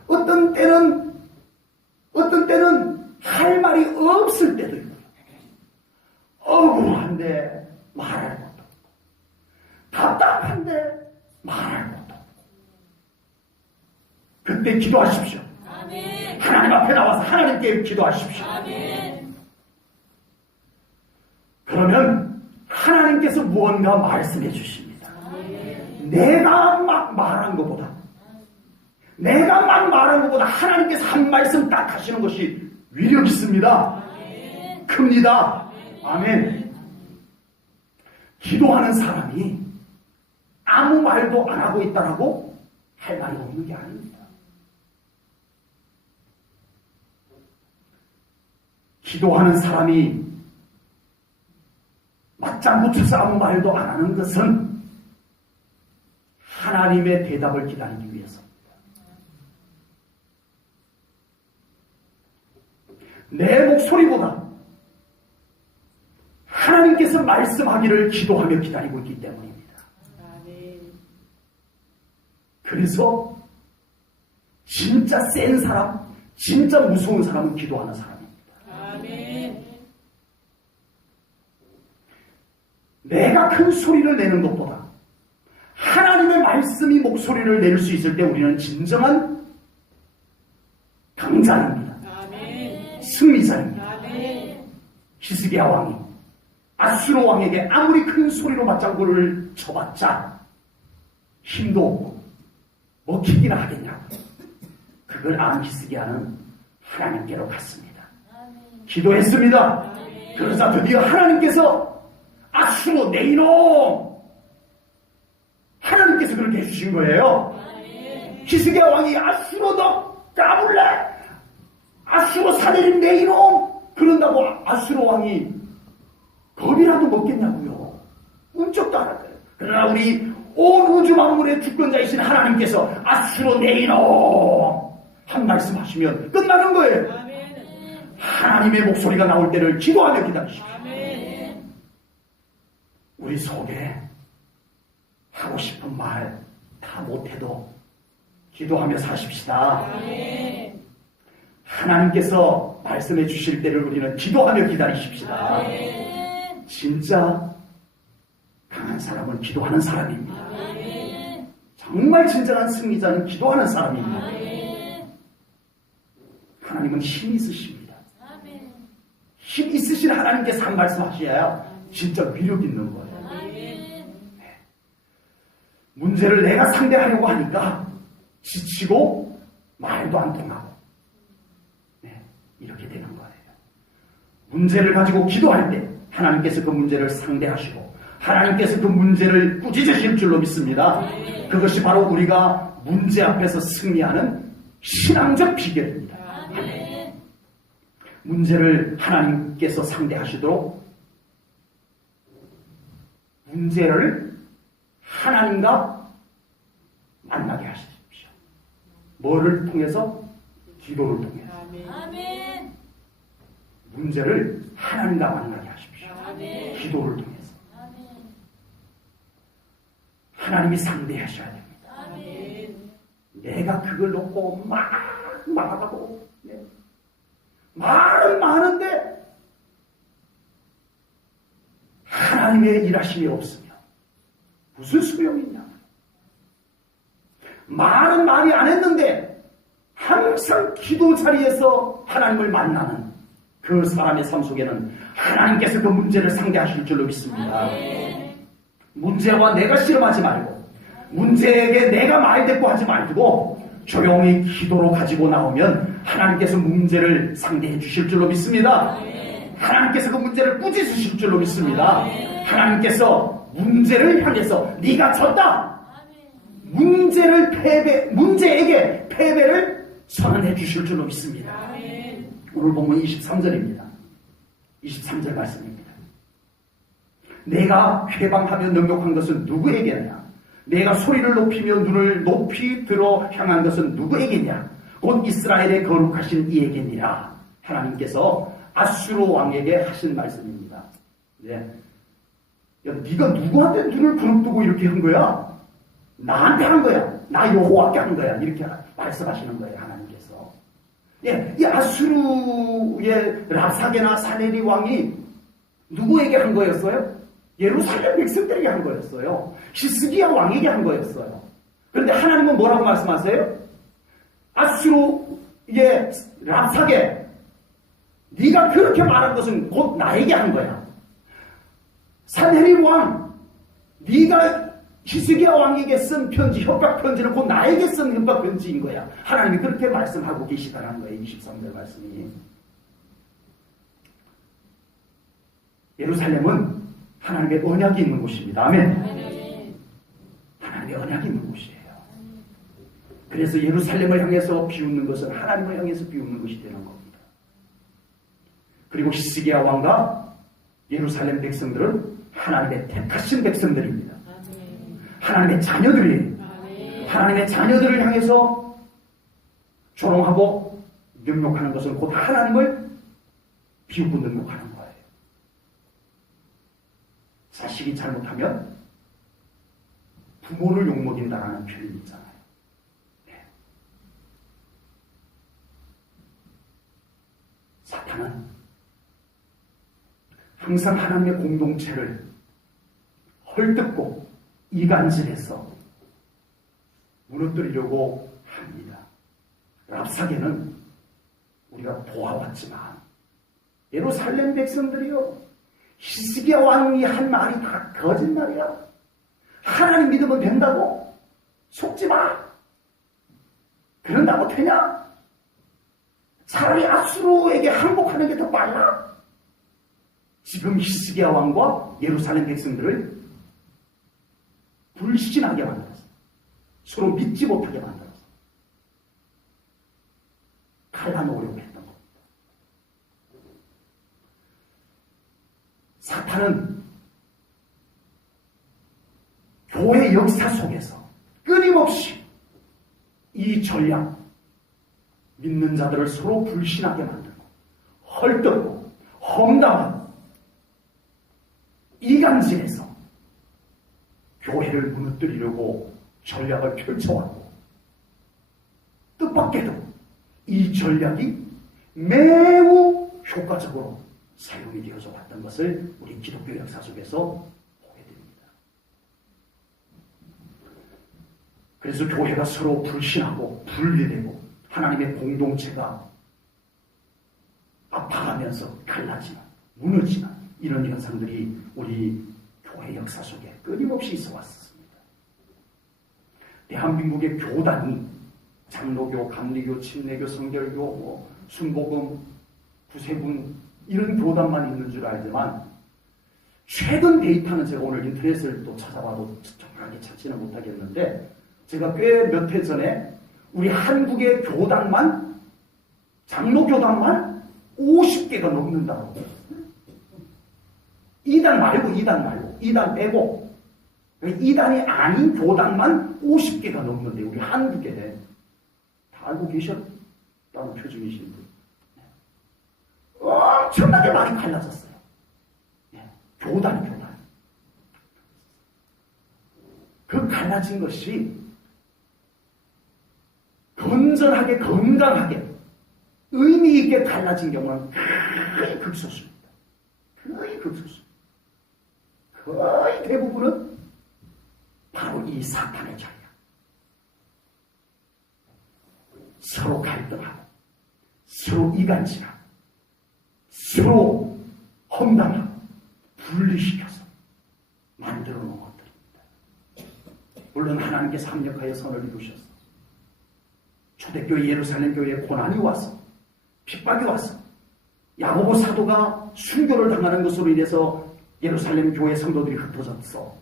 어떤 때는 할 말이 없을 때도 있고 억울한데 말할 것도 없고 답답한데 말할 것도 없고 그때 기도하십시오. 아멘. 하나님 앞에 나와서 하나님께 기도하십시오. 아멘. 그러면 하나님께서 무언가 말씀해 주십니다. 내가 막 말한 것보다 내가 막 말하는 것보다 하나님께서 한 말씀 딱 하시는 것이 위력 있습니다. 큽니다. 아멘. 기도하는 사람이 아무 말도 안 하고 있다라고 할 말이 없는 게 아닙니다. 기도하는 사람이 맞장구쳐서 아무 말도 안 하는 것은 하나님의 대답을 기다리기 위해서입니다. 내 목소리보다 하나님께서 말씀하기를 기도하며 기다리고 있기 때문입니다. 그래서 진짜 센 사람, 진짜 무서운 사람은 기도하는 사람입니다. 내가 큰 소리를 내는 것보다 하나님의 말씀이 목소리를 낼 수 있을 때 우리는 진정한 강자입니다. 승리자입니다. 히스기야 왕이 아수르 왕에게 아무리 큰 소리로 맞장구를 쳐봤자 힘도 없고 먹히기나 하겠냐고. 그걸 아는 히스기야는 하나님께로 갔습니다. 기도했습니다. 그러자 드디어 하나님께서 아수르 내 이놈! 하나님께서 그렇게 해주신 거예요. 히스기야 왕이 아수르 너 까불래! 아수르 사내림 내 이놈! 그런다고 아수르 왕이 겁이라도 먹겠냐고요. 꿈쩍도 안 할 거예요. 그러나 우리 온 우주 만물의 주권자이신 하나님께서 아수르 내 이놈! 한 말씀 하시면 끝나는 거예요. 하나님의 목소리가 나올 때를 기도하며 기다리십시오. 우리 속에 하고 싶은 말 다 못해도 기도하며 사십시다. 하나님께서 말씀해 주실 때를 우리는 기도하며 기다리십시다. 진짜 강한 사람은 기도하는 사람입니다. 정말 진정한 승리자는 기도하는 사람입니다. 하나님은 힘이 있으십니다. 힘 있으신 하나님께서 한 말씀 하셔야 진짜 위력 있는 거예요. 문제를 내가 상대하려고 하니까 지치고 말도 안 통하고 이렇게 되는 거예요. 문제를 가지고 기도할 때 하나님께서 그 문제를 상대하시고 하나님께서 그 문제를 꾸짖으실 줄로 믿습니다. 그것이 바로 우리가 문제 앞에서 승리하는 신앙적 비결입니다. 문제를 하나님께서 상대하시도록 문제를 하나님과 만나게 하십시오. 뭐를 통해서? 기도를 통해서. 문제를 하나님과 만나게 하십시오. 기도를 통해서. 하나님이 상대하셔야 됩니다. 내가 그걸 놓고 막 말하고 말은 많은데 하나님의 일하심이 없으면 무슨 소용이 있냐. 말은 많이 안 했는데 항상 기도 자리에서 하나님을 만나는 그 사람의 삶 속에는 하나님께서 그 문제를 상대하실 줄로 믿습니다. 문제와 내가 씨름하지 말고 문제에게 내가 말대꾸 하지 말고 조용히 기도로 가지고 나오면 하나님께서 문제를 상대해 주실 줄로 믿습니다. 하나님께서 그 문제를 꾸짖으실 줄로 믿습니다. 하나님께서 문제를 향해서 네가 졌다. 문제에게 패배를 선언해 주실 줄로 믿습니다. 오늘 본문 23절입니다. 23절 말씀입니다. 내가 회방하며 능욕한 것은 누구에게냐? 내가 소리를 높이며 눈을 높이 들어 향한 것은 누구에게냐? 곧 이스라엘의 거룩하신 이에게니라. 하나님께서 아수르 왕에게 하신 말씀입니다. 네. 야, 네가 누구한테 눈을 부릅뜨고 이렇게 한 거야? 나한테 한 거야. 나 여호와께 한 거야. 이렇게 말씀하시는 거예요. 하나님께서. 예, 이 아수르의 랍사게나 사네리 왕이 누구에게 한 거였어요? 예루살렘 백성들에게 한 거였어요. 히스기야 왕에게 한 거였어요. 그런데 하나님은 뭐라고 말씀하세요? 아수르의 랍사게, 네가 그렇게 말한 것은 곧 나에게 한 거야. 산헤립 왕, 네가 히스기야 왕에게 쓴 편지, 협박 편지는 곧 나에게 쓴 협박 편지인 거야. 하나님이 그렇게 말씀하고 계시다는 거예요. 23절 말씀이. 예루살렘은 하나님의 언약이 있는 곳입니다. 아멘. 하나님의 언약이 있는 곳이에요. 그래서 예루살렘을 향해서 비웃는 것은 하나님을 향해서 비웃는 것이 되는 겁니다. 그리고 히스기야 왕과 예루살렘 백성들은 하나님의 택하신 백성들입니다. 하나님의 자녀들이에요. 하나님의 자녀들을 향해서 조롱하고 능욕하는 것은 곧 하나님을 비웃고 능욕하는 거예요. 자식이 잘못하면 부모를 욕먹인다라는 표현이 있잖아요. 네. 사탄은 항상 하나님의 공동체를 헐뜯고 이간질해서 무너뜨리려고 합니다. 랍사게는 우리가 보아왔지만 예루살렘 백성들이요, 히스기야 왕이 한 말이 다 거짓말이야. 하나님 믿으면 된다고? 속지 마. 그런다고 되냐? 차라리 아수르에게 항복하는 게 더 빨라. 지금 히스기야 왕과 예루살렘 백성들을 불신하게 만들었어. 서로 믿지 못하게 만들었어. 갈라놓으려고 했던 겁니다. 사탄은 교회 역사 속에서 끊임없이 이 전략, 믿는 자들을 서로 불신하게 만들고 헐뜯고 험담하고 이간질해서 교회를 무너뜨리려고 전략을 펼쳐왔고, 뜻밖에도 이 전략이 매우 효과적으로 사용이 되어져 왔던 것을 우리 기독교 역사 속에서 보게 됩니다. 그래서 교회가 서로 불신하고 분리되고 하나님의 공동체가 아파가면서 갈라지는, 무너지는 이런 현상들이 우리 교회 역사 속에 끊임없이 있어 왔습니다. 대한민국의 교단이 장로교, 감리교, 침례교, 성결교, 순복음, 구세군 이런 교단만 있는 줄 알지만 최근 데이터는 제가 오늘 인터넷을 또 찾아봐도 정확하게 찾지는 못하겠는데, 제가 꽤 몇 해 전에 우리 한국의 교단만, 장로교단만 50개가 넘는다고. 2단 말고 2단 빼고 2단이 아닌 교단만 50개가 넘는데 우리 한국에 다 알고 계셨다는 표정이신 분. 엄청나게 많이 갈라졌어요. 교단. 그 갈라진 것이 건전하게, 건강하게, 의미 있게 갈라진 경우는 거의 극소수입니다. 거의 극소수. 거의 대부분은 바로 이 사탄의 전략. 서로 갈등하고, 서로 이간질하고, 서로 험담하고, 분리시켜서 만들어 놓은 것들입니다. 물론 하나님께서 합력하여 선을 이루셨어. 초대교회 예루살렘 교회에 고난이 왔어. 핍박이 왔어. 야고보 사도가 순교를 당하는 것으로 인해서 예루살렘 교회 성도들이 흩어졌어.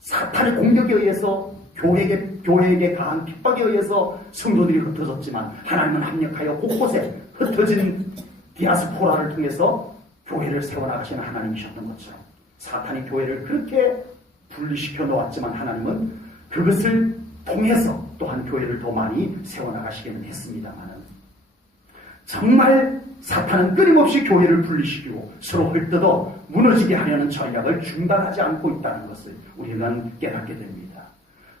사탄의 공격에 의해서 교회에게 가한 핍박에 의해서 성도들이 흩어졌지만 하나님은 합력하여 곳곳에 흩어진 디아스포라를 통해서 교회를 세워나가시는 하나님이셨던 것처럼 사탄이 교회를 그렇게 분리시켜 놓았지만 하나님은 그것을 통해서 또한 교회를 더 많이 세워나가시기는 했습니다만 정말 사탄은 끊임없이 교회를 분리시키고 서로 헐뜯어 무너지게 하려는 전략을 중단하지 않고 있다는 것을 우리는 깨닫게 됩니다.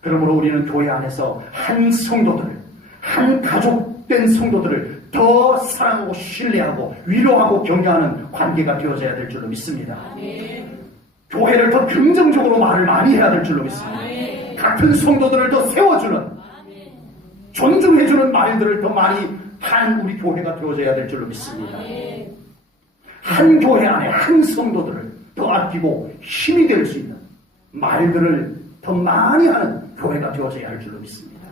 그러므로 우리는 교회 안에서 한 성도들을, 한 가족된 성도들을 더 사랑하고 신뢰하고 위로하고 격려하는 관계가 되어져야 될 줄로 믿습니다. 교회를 더 긍정적으로 말을 많이 해야 될 줄로 믿습니다. 같은 성도들을 더 세워주는, 존중해주는 말들을 더 많이 한 우리 교회가 되어져야 될 줄로 믿습니다. 한 교회 안에 한 성도들을 더 아끼고 힘이 될 수 있는 말들을 더 많이 하는 교회가 되어져야 할 줄로 믿습니다.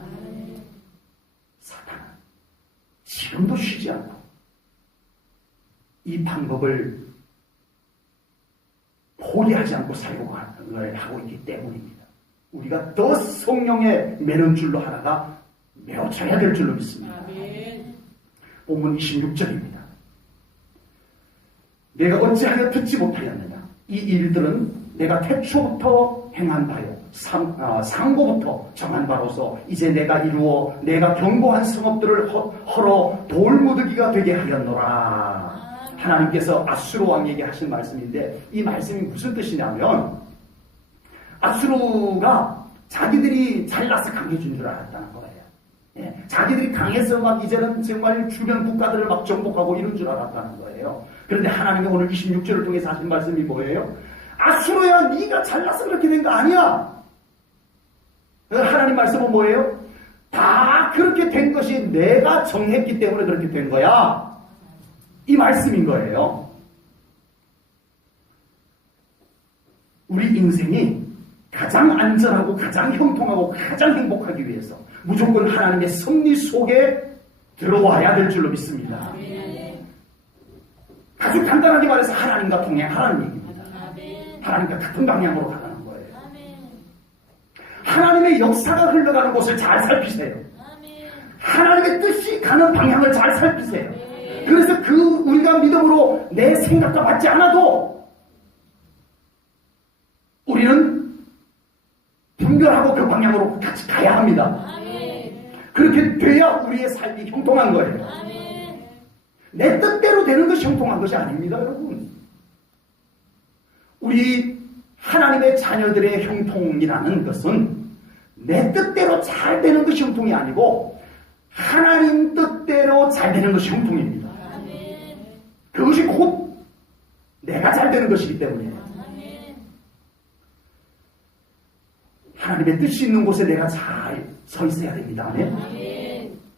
사탄은 지금도 쉬지 않고 이 방법을 포기하지 않고 살고 하고 있기 때문입니다. 우리가 더 성령에 매는 줄로 하나가 메워져야 될 줄로 믿습니다. 본문 26절입니다. 내가 어찌하여 듣지 못하였느냐. 이 일들은 내가 태초부터 행한 바요 상고부터 정한 바로서 이제 내가 이루어 내가 견고한 성읍들을 헐어 돌무더기가 되게 하였노라. 하나님께서 아수르 왕에게 하신 말씀인데 이 말씀이 무슨 뜻이냐면 아수르가 자기들이 잘나서 강해진 줄 알았다는 거예요. 예, 자기들이 강해서 막 이제는 정말 주변 국가들을 막 정복하고 이런 줄 알았다는 거예요. 그런데 하나님이 오늘 26절을 통해서 하신 말씀이 뭐예요? 아수르야, 네가 잘나서 그렇게 된 거 아니야. 하나님 말씀은 뭐예요? 다 그렇게 된 것이 내가 정했기 때문에 그렇게 된 거야. 이 말씀인 거예요. 우리 인생이 가장 안전하고 가장 형통하고 가장 행복하기 위해서 무조건 하나님의 섭리 속에 들어와야 될 줄로 믿습니다. 아주 간단하게 말해서 하나님과 동행하라는 얘기입니다. 하나님과 같은 방향으로 가라는 거예요. 하나님의 역사가 흘러가는 곳을 잘 살피세요. 하나님의 뜻이 가는 방향을 잘 살피세요. 그래서 우리가 믿음으로 내 생각과 맞지 않아도 우리는 분별하고 그 방향으로 같이 가야 합니다. 그렇게 돼야 우리의 삶이 형통한 거예요. 내 뜻대로 되는 것이 형통한 것이 아닙니다, 여러분. 우리 하나님의 자녀들의 형통이라는 것은 내 뜻대로 잘 되는 것이 형통이 아니고 하나님 뜻대로 잘 되는 것이 형통입니다. 그것이 곧 내가 잘 되는 것이기 때문이에요. 하나님의 뜻이 있는 곳에 내가 잘 서 있어야 됩니다. 아멘.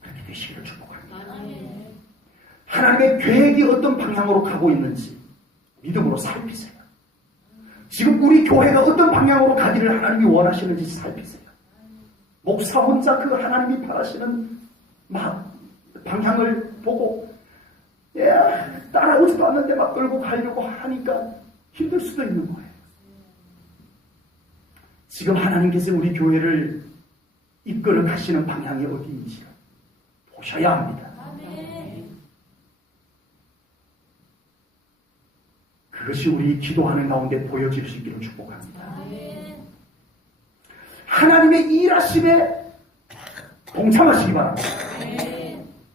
그렇게 되시기를 축복합니다. 하나님의 계획이 어떤 방향으로 가고 있는지 믿음으로 살피세요. 지금 우리 교회가 어떤 방향으로 가기를 하나님이 원하시는지 살피세요. 목사 혼자 그 하나님이 바라시는 방향을 보고 따라오지도 않는데 막 끌고 가려고 하니까 힘들 수도 있는 거예요. 지금 하나님께서 우리 교회를 이끌어 가시는 방향이 어디인지 보셔야 합니다. 그것이 우리 기도하는 가운데 보여질 수 있기를 축복합니다. 하나님의 일하심에 동참하시기 바랍니다.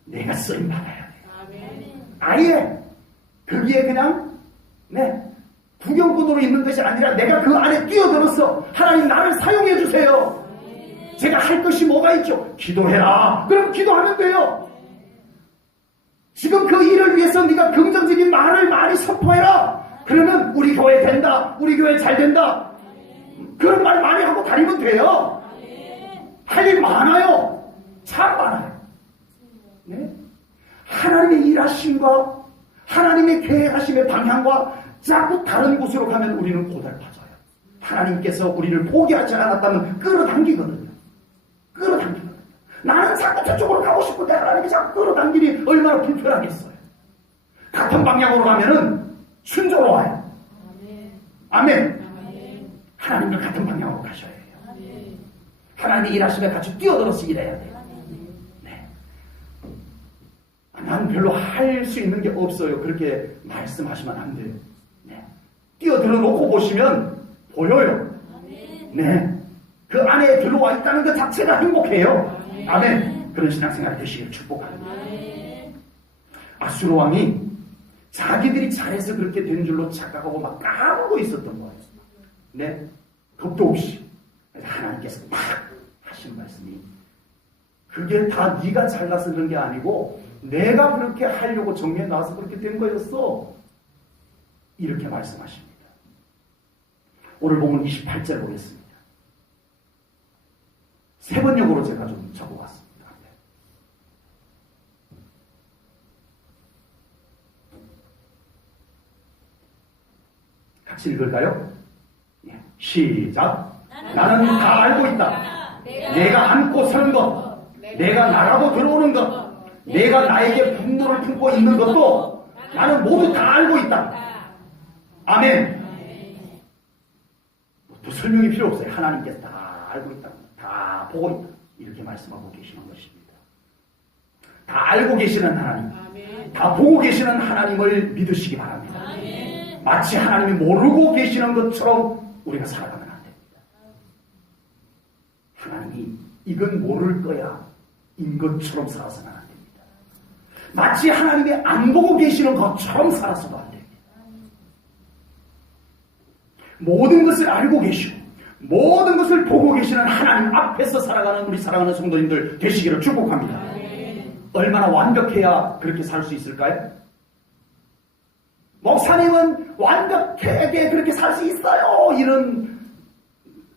내가 쓰임 받아야 돼요. 아예 거기에 그냥 구경꾼으로 있는 것이 아니라 내가 그 안에 뛰어들어서 하나님 나를 사용해 주세요. 제가 할 것이 뭐가 있죠? 기도해라. 그럼 기도하면 돼요. 지금 그 일을 위해서 네가 긍정적인 말을 많이 선포해라. 그러면 우리 교회 된다. 우리 교회 잘 된다. 그런 말 많이 하고 다니면 돼요. 할 일 많아요. 참 많아요. 네? 하나님의 일하심과 하나님의 계획하심의 방향과 자꾸 다른 곳으로 가면 우리는 고달파져요. 하나님께서 우리를 포기하지 않았다면 끌어당기거든요. 나는 자꾸 저쪽으로 가고 싶은데 하나님이 자꾸 끌어당기니 얼마나 불편하겠어요. 같은 방향으로 가면은 순조로워요. 아멘. 하나님과 같은 방향으로 가셔야 해요. 하나님이 일하시면 같이 뛰어들어서 일해야 돼요. 네. 난 별로 할 수 있는 게 없어요. 그렇게 말씀하시면 안 돼요. 네. 뛰어들어 놓고 보시면 보여요. 네. 그 안에 들어와 있다는 것 자체가 행복해요. 아멘. 그런 신앙생활 되시길 축복합니다. 아수르 왕이 자기들이 잘해서 그렇게 된 줄로 착각하고 막 까불고 있었던 거예요. 네. 겁도 없이. 하나님께서 막 하신 말씀이 그게 다 네가 잘나서 그런 게 아니고 내가 그렇게 하려고 정리해 놔서 그렇게 된 거였어. 이렇게 말씀하십니다. 오늘 보면 28절 보겠습니다. 세 번역으로 제가 좀 적어봤습니다. 같이 읽을까요? 시작. 나는 다 알고 있다. 내가 안고 서는 것, 내가 나라고 들어오는 것, 내가 나에게 분노를 품고 있는 것도 나는 모두 다 알고 있다. 아멘. 또 설명이 필요 없어요. 하나님께서 다 알고 있다. 다 보고 있다. 이렇게 말씀하고 계시는 것입니다. 다 알고 계시는 하나님, 다 보고 계시는 하나님을 믿으시기 바랍니다. 마치 하나님이 모르고 계시는 것처럼 우리가 살아가면 안 됩니다. 하나님이 이건 모를 거야 인 것처럼 살아서는 안 됩니다. 마치 하나님이 안 보고 계시는 것처럼 살아서도 안 됩니다. 모든 것을 알고 계시고 모든 것을 보고 계시는 하나님 앞에서 살아가는 우리 사랑하는 성도님들 되시기를 축복합니다. 얼마나 완벽해야 그렇게 살 수 있을까요? 목사님은 완벽하게 그렇게 살 수 있어요 이런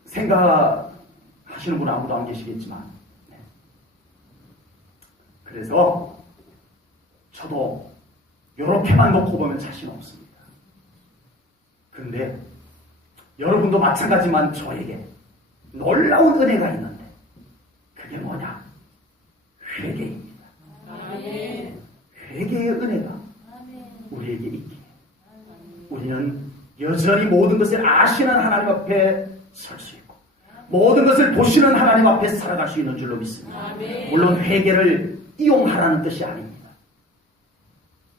생각하시는 분은 아무도 안 계시겠지만, 그래서 저도 이렇게만 놓고 보면 자신 없습니다. 그런데 여러분도 마찬가지만 저에게 놀라운 은혜가 있는데 그게 뭐냐? 회개입니다. 회개의 은혜가 우리에게 있기에 우리는 여전히 모든 것을 아시는 하나님 앞에 설 수 있고 모든 것을 보시는 하나님 앞에 살아갈 수 있는 줄로 믿습니다. 물론 회개를 이용하라는 뜻이 아닙니다.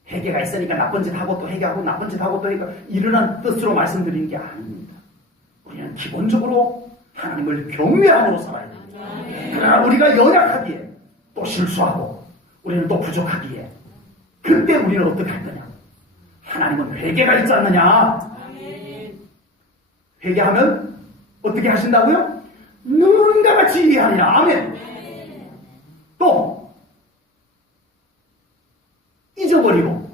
회개가 있으니까 나쁜 짓 하고 또 회개하고 나쁜 짓 하고 또 회개하고 이러한 뜻으로 말씀드리는 게 아닙니다. 우리는 기본적으로 하나님을 경외함으로 살아야 됩니다. 그러나 우리가 연약하기에 또 실수하고 우리는 또 부족하기에 그때 우리는 어떻게 할 거냐? 하나님은 회개가 있지 않느냐? 회개하면 어떻게 하신다고요? 눈과 같이 이해하리라. 아멘. 또 잊어버리고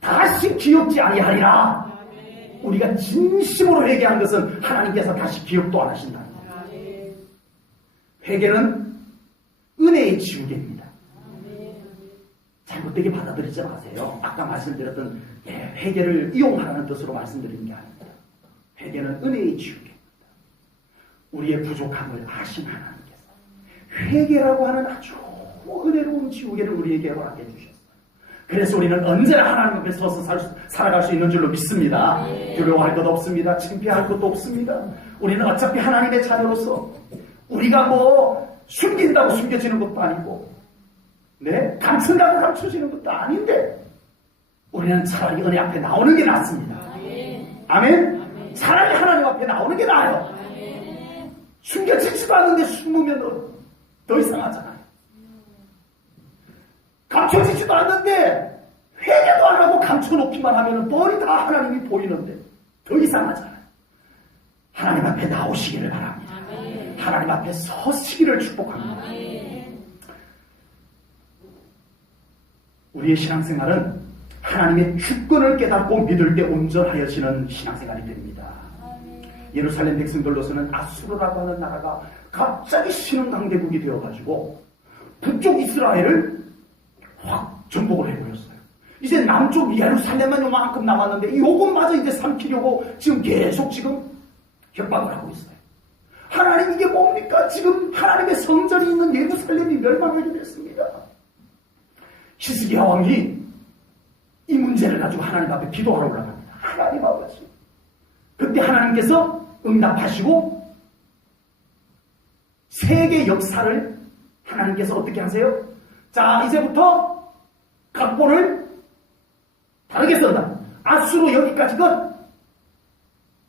다시 기억지 아니하리라. 우리가 진심으로 회개한 것은 하나님께서 다시 기억도 안 하신다. 회개는 은혜의 지우개입니다. 잘못되게 받아들이지 마세요. 아까 말씀드렸던 회개를 이용하라는 뜻으로 말씀드리는 게 아닙니다. 회개는 은혜의 지우개입니다. 우리의 부족함을 아신 하나님께서 회개라고 하는 아주 은혜로운 지우개를 우리에게 허락해 주셨어요. 그래서 우리는 언제나 하나님 앞에 서서 살아갈 수 있는 줄로 믿습니다. 두려워할 것 없습니다. 창피할 것도 없습니다. 우리는 어차피 하나님의 자녀로서 우리가 뭐 숨긴다고 숨겨지는 것도 아니고 감춘다고 감춰지는 것도 아닌데 우리는 차라리 은혜 앞에 나오는 게 낫습니다. 아멘? 차라리 하나님 앞에 나오는 게 나아요. 숨겨지지도 않는데 숨으면 더 이상하잖아요. 감춰지지도 않는데 회개도 안 하고 감춰놓기만 하면 뻔히 다 하나님이 보이는데 더 이상하잖아요. 하나님 앞에 나오시기를 바랍니다. 하나님 앞에 서시기를 축복합니다. 우리의 신앙생활은 하나님의 주권을 깨닫고 믿을 때 온전하여지는 신앙생활이 됩니다. 예루살렘 백성들로서는 아수르라고 하는 나라가 갑자기 신흥강대국이 되어가지고 북쪽 이스라엘을 확 정복을 해버렸어요. 이제 남쪽 예루살렘만 요만큼 남았는데 이것마저 이제 삼키려고 지금 계속 협박을 하고 있어요. 하나님 이게 뭡니까? 지금 하나님의 성전이 있는 예루살렘이 멸망하게 됐습니다. 히스기야 왕이 이 문제를 가지고 하나님 앞에 기도하러 올라갑니다. 하나님 아버지. 그때 하나님께서 응답하시고 세계 역사를 하나님께서 어떻게 하세요? 자, 이제부터 각본을 다르게 쓴다. 아수로 여기까지건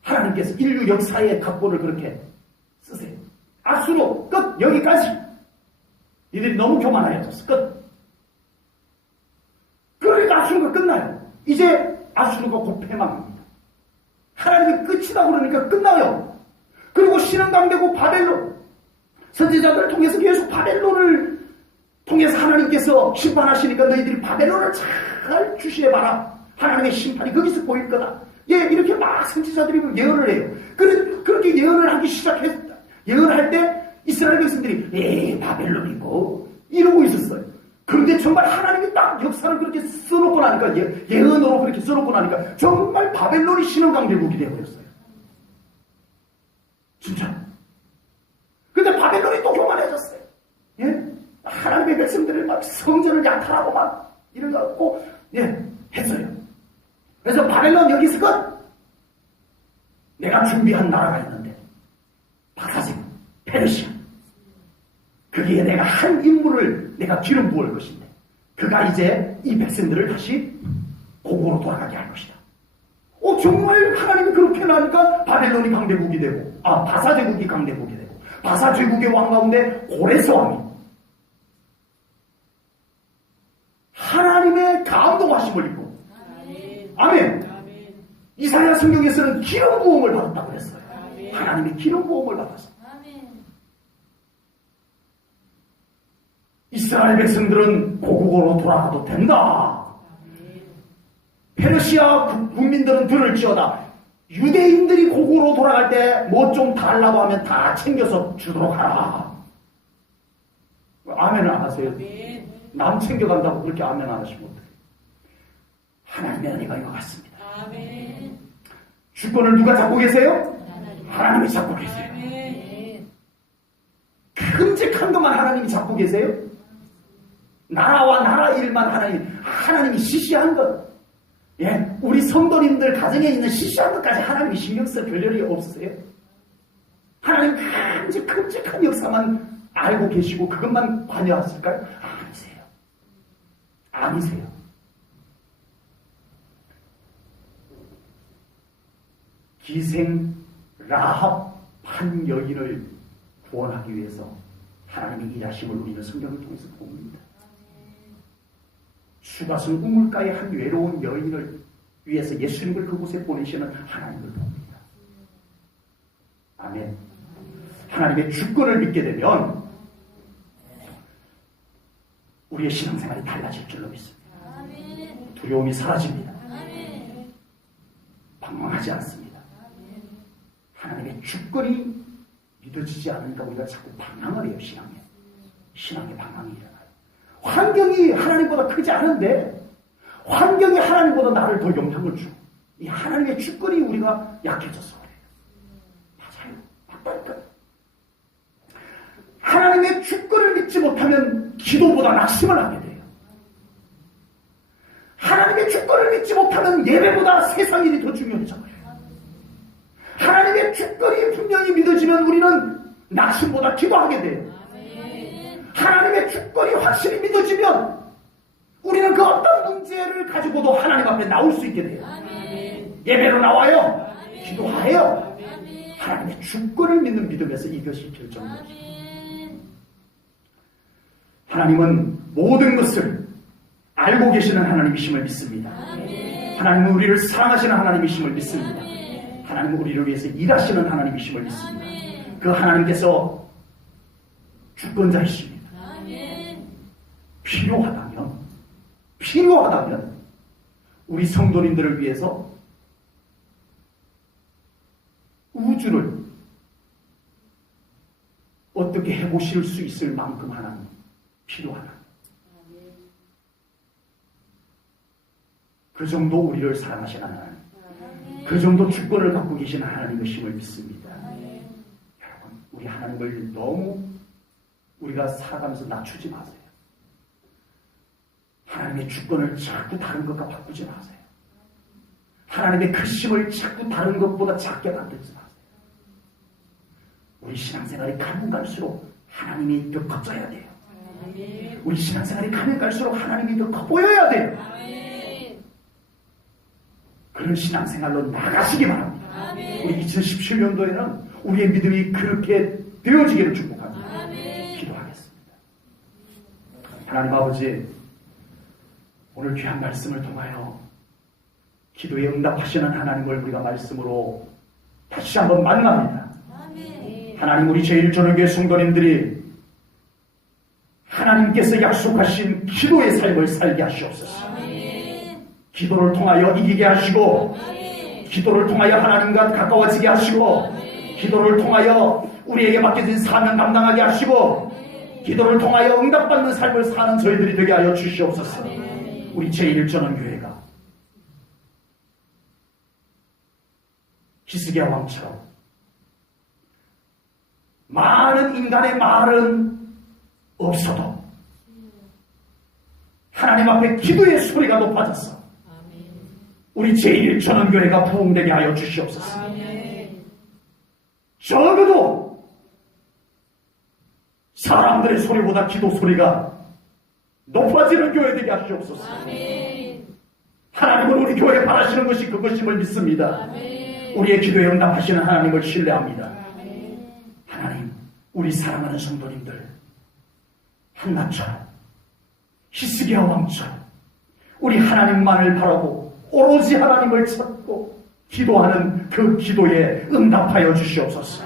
하나님께서 인류 역사의 각본을 그렇게 쓰세요. 아수로 끝 여기까지. 이들이 너무 교만하여졌어. 끝. 그러니까 아수르가 끝나요. 이제 아수르가 곧 패망합니다. 하나님이 끝이다 그러니까 끝나요. 그리고 신흥강대국 바벨론 선지자들을 통해서 계속 바벨론을 통해서 하나님께서 심판하시니까 너희들이 바벨론을 잘 주시해봐라. 하나님의 심판이 거기서 보일 거다. 이렇게 막 선지자들이 예언을 해요. 그렇게 예언을 하기 시작했다. 예언을 할 때 이스라엘 백성들이 바벨론이고 이러고 있었어요. 그런데 정말 하나님이 딱 역사를 그렇게 써놓고 나니까 예언으로 그렇게 써놓고 나니까 정말 바벨론이 신흥강대국이 되어버렸어요. 진짜 백성들을 막 성전을 약탈하고 막 이래갖고 했어요. 그래서 바벨론 여기서 내가 준비한 나라가 있는데 바사지 페르시아 거기에 내가 한 인물을 내가 기름 부을 것인데 그가 이제 이 백성들을 다시 고국으로 돌아가게 할 것이다. 정말 하나님이 그렇게 나니까 바벨론이 강대국이 되고 바사 제국이 강대국이 되고 바사 제국의 왕 가운데 고레스 왕이 하나님의 감동하심을 입고 아멘. 이사야 성경에서는 기름 부음을 받았다고 그랬어요. 하나님의 기름 부음을 받았어요. 이스라엘 백성들은 고국으로 돌아가도 된다. 페르시아 국민들은 들을지어다. 유대인들이 고국으로 돌아갈 때 뭐 좀 달라고 하면 다 챙겨서 주도록 하라. 아멘을 안 하세요? 남 챙겨간다고 그렇게 아멘 안 하시면 어떡해요? 하나님의 은혜가 이거 같습니다. 주권을 누가 잡고 계세요? 하나님이 잡고 계세요. 큼직한 것만 하나님이 잡고 계세요? 나라와 나라 일만 하나님이 시시한 것. 우리 성도님들 가정에 있는 시시한 것까지 하나님이 신경 쓸 별일이 없으세요? 하나님 큼직한 역사만 알고 계시고 그것만 관여하실까요? 아니세요. 기생 라합 한 여인을 구원하기 위해서 하나님의 일하심을 우리는 성경을 통해서 봅니다. 수가성 우물가의 한 외로운 여인을 위해서 예수님을 그곳에 보내시는 하나님을 봅니다. 아멘. 하나님의 주권을 믿게 되면 우리의 신앙생활이 달라질 줄로 믿습니다. 두려움이 사라집니다. 방황하지 않습니다. 하나님의 주권이 믿어지지 않으니까 우리가 자꾸 방황을 해요. 신앙의 방황이 일어나요. 환경이 하나님보다 크지 않은데 환경이 하나님보다 나를 더 영향을 주고 이 하나님의 주권이 우리가 약해져서 그래요. 맞다니까요. 하나님의 주권을 믿지 못하면 기도보다 낙심을 하게 돼요. 하나님의 주권을 믿지 못하면 예배보다 세상 일이 더 중요해져요. 하나님의 주권이 분명히 믿어지면 우리는 낙심보다 기도하게 돼요. 하나님의 주권이 확실히 믿어지면 우리는 그 어떤 문제를 가지고도 하나님 앞에 나올 수 있게 돼요. 예배로 나와요. 기도해요. 하나님의 주권을 믿는 믿음에서 이것이 결정됩니다. 하나님은 모든 것을 알고 계시는 하나님이심을 믿습니다. 하나님은 우리를 사랑하시는 하나님이심을 믿습니다. 하나님은 우리를 위해서 일하시는 하나님이심을 믿습니다. 그 하나님께서 주권자이십니다. 필요하다면 우리 성도님들을 위해서 우주를 어떻게 해보실 수 있을 만큼 하나님 필요하다. 그 정도 우리를 사랑하시는 하나님, 그 정도 주권을 갖고 계시는 하나님이심을 믿습니다. 여러분, 우리 하나님을 너무 우리가 살아가면서 낮추지 마세요. 하나님의 주권을 자꾸 다른 것과 바꾸지 마세요. 하나님의 크심을 자꾸 다른 것보다 작게 만들지 마세요. 우리 신앙생활이 가면 갈수록 하나님이 더 커져야 돼요. 우리 신앙생활이 가면 갈수록 하나님이 더 커 보여야 돼요. 그런 신앙생활로 나가시기 바랍니다. 우리 2017년도에는 우리의 믿음이 그렇게 되어지기를 축복합니다. 기도하겠습니다. 하나님 아버지, 오늘 귀한 말씀을 통하여 기도에 응답하시는 하나님을 우리가 말씀으로 다시 한번 만납니다. 하나님, 우리 제1조는교회 성도님들이 하나님께서 약속하신 기도의 삶을 살게 하시옵소서. 기도를 통하여 이기게 하시고, 기도를 통하여 하나님과 가까워지게 하시고, 기도를 통하여 우리에게 맡겨진 사명 감당하게 하시고, 기도를 통하여 응답받는 삶을 사는 저희들이 되게 하여 주시옵소서. 우리 제1전원교회가 히스기야 왕처럼 많은 인간의 말은 없어도 하나님 앞에 기도의 소리가 높아졌어. 우리 제1천원교회가 부흥되게 하여 주시옵소서. 적어도 사람들의 소리보다 기도 소리가 높아지는 교회 되게 하시옵소서. 하나님은 우리 교회에 바라시는 것이 그것임을 믿습니다. 우리의 기도에 응답하시는 하나님을 신뢰합니다. 하나님, 우리 사랑하는 성도님들 한나처럼 히스기야 왕처럼 우리 하나님만을 바라고 오로지 하나님을 찾고 기도하는 그 기도에 응답하여 주시옵소서.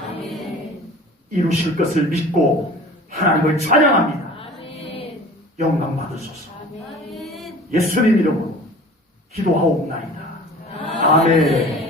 이루실 것을 믿고 하나님을 찬양합니다. 영광 받으소서. 예수님 이름으로 기도하옵나이다. 아멘.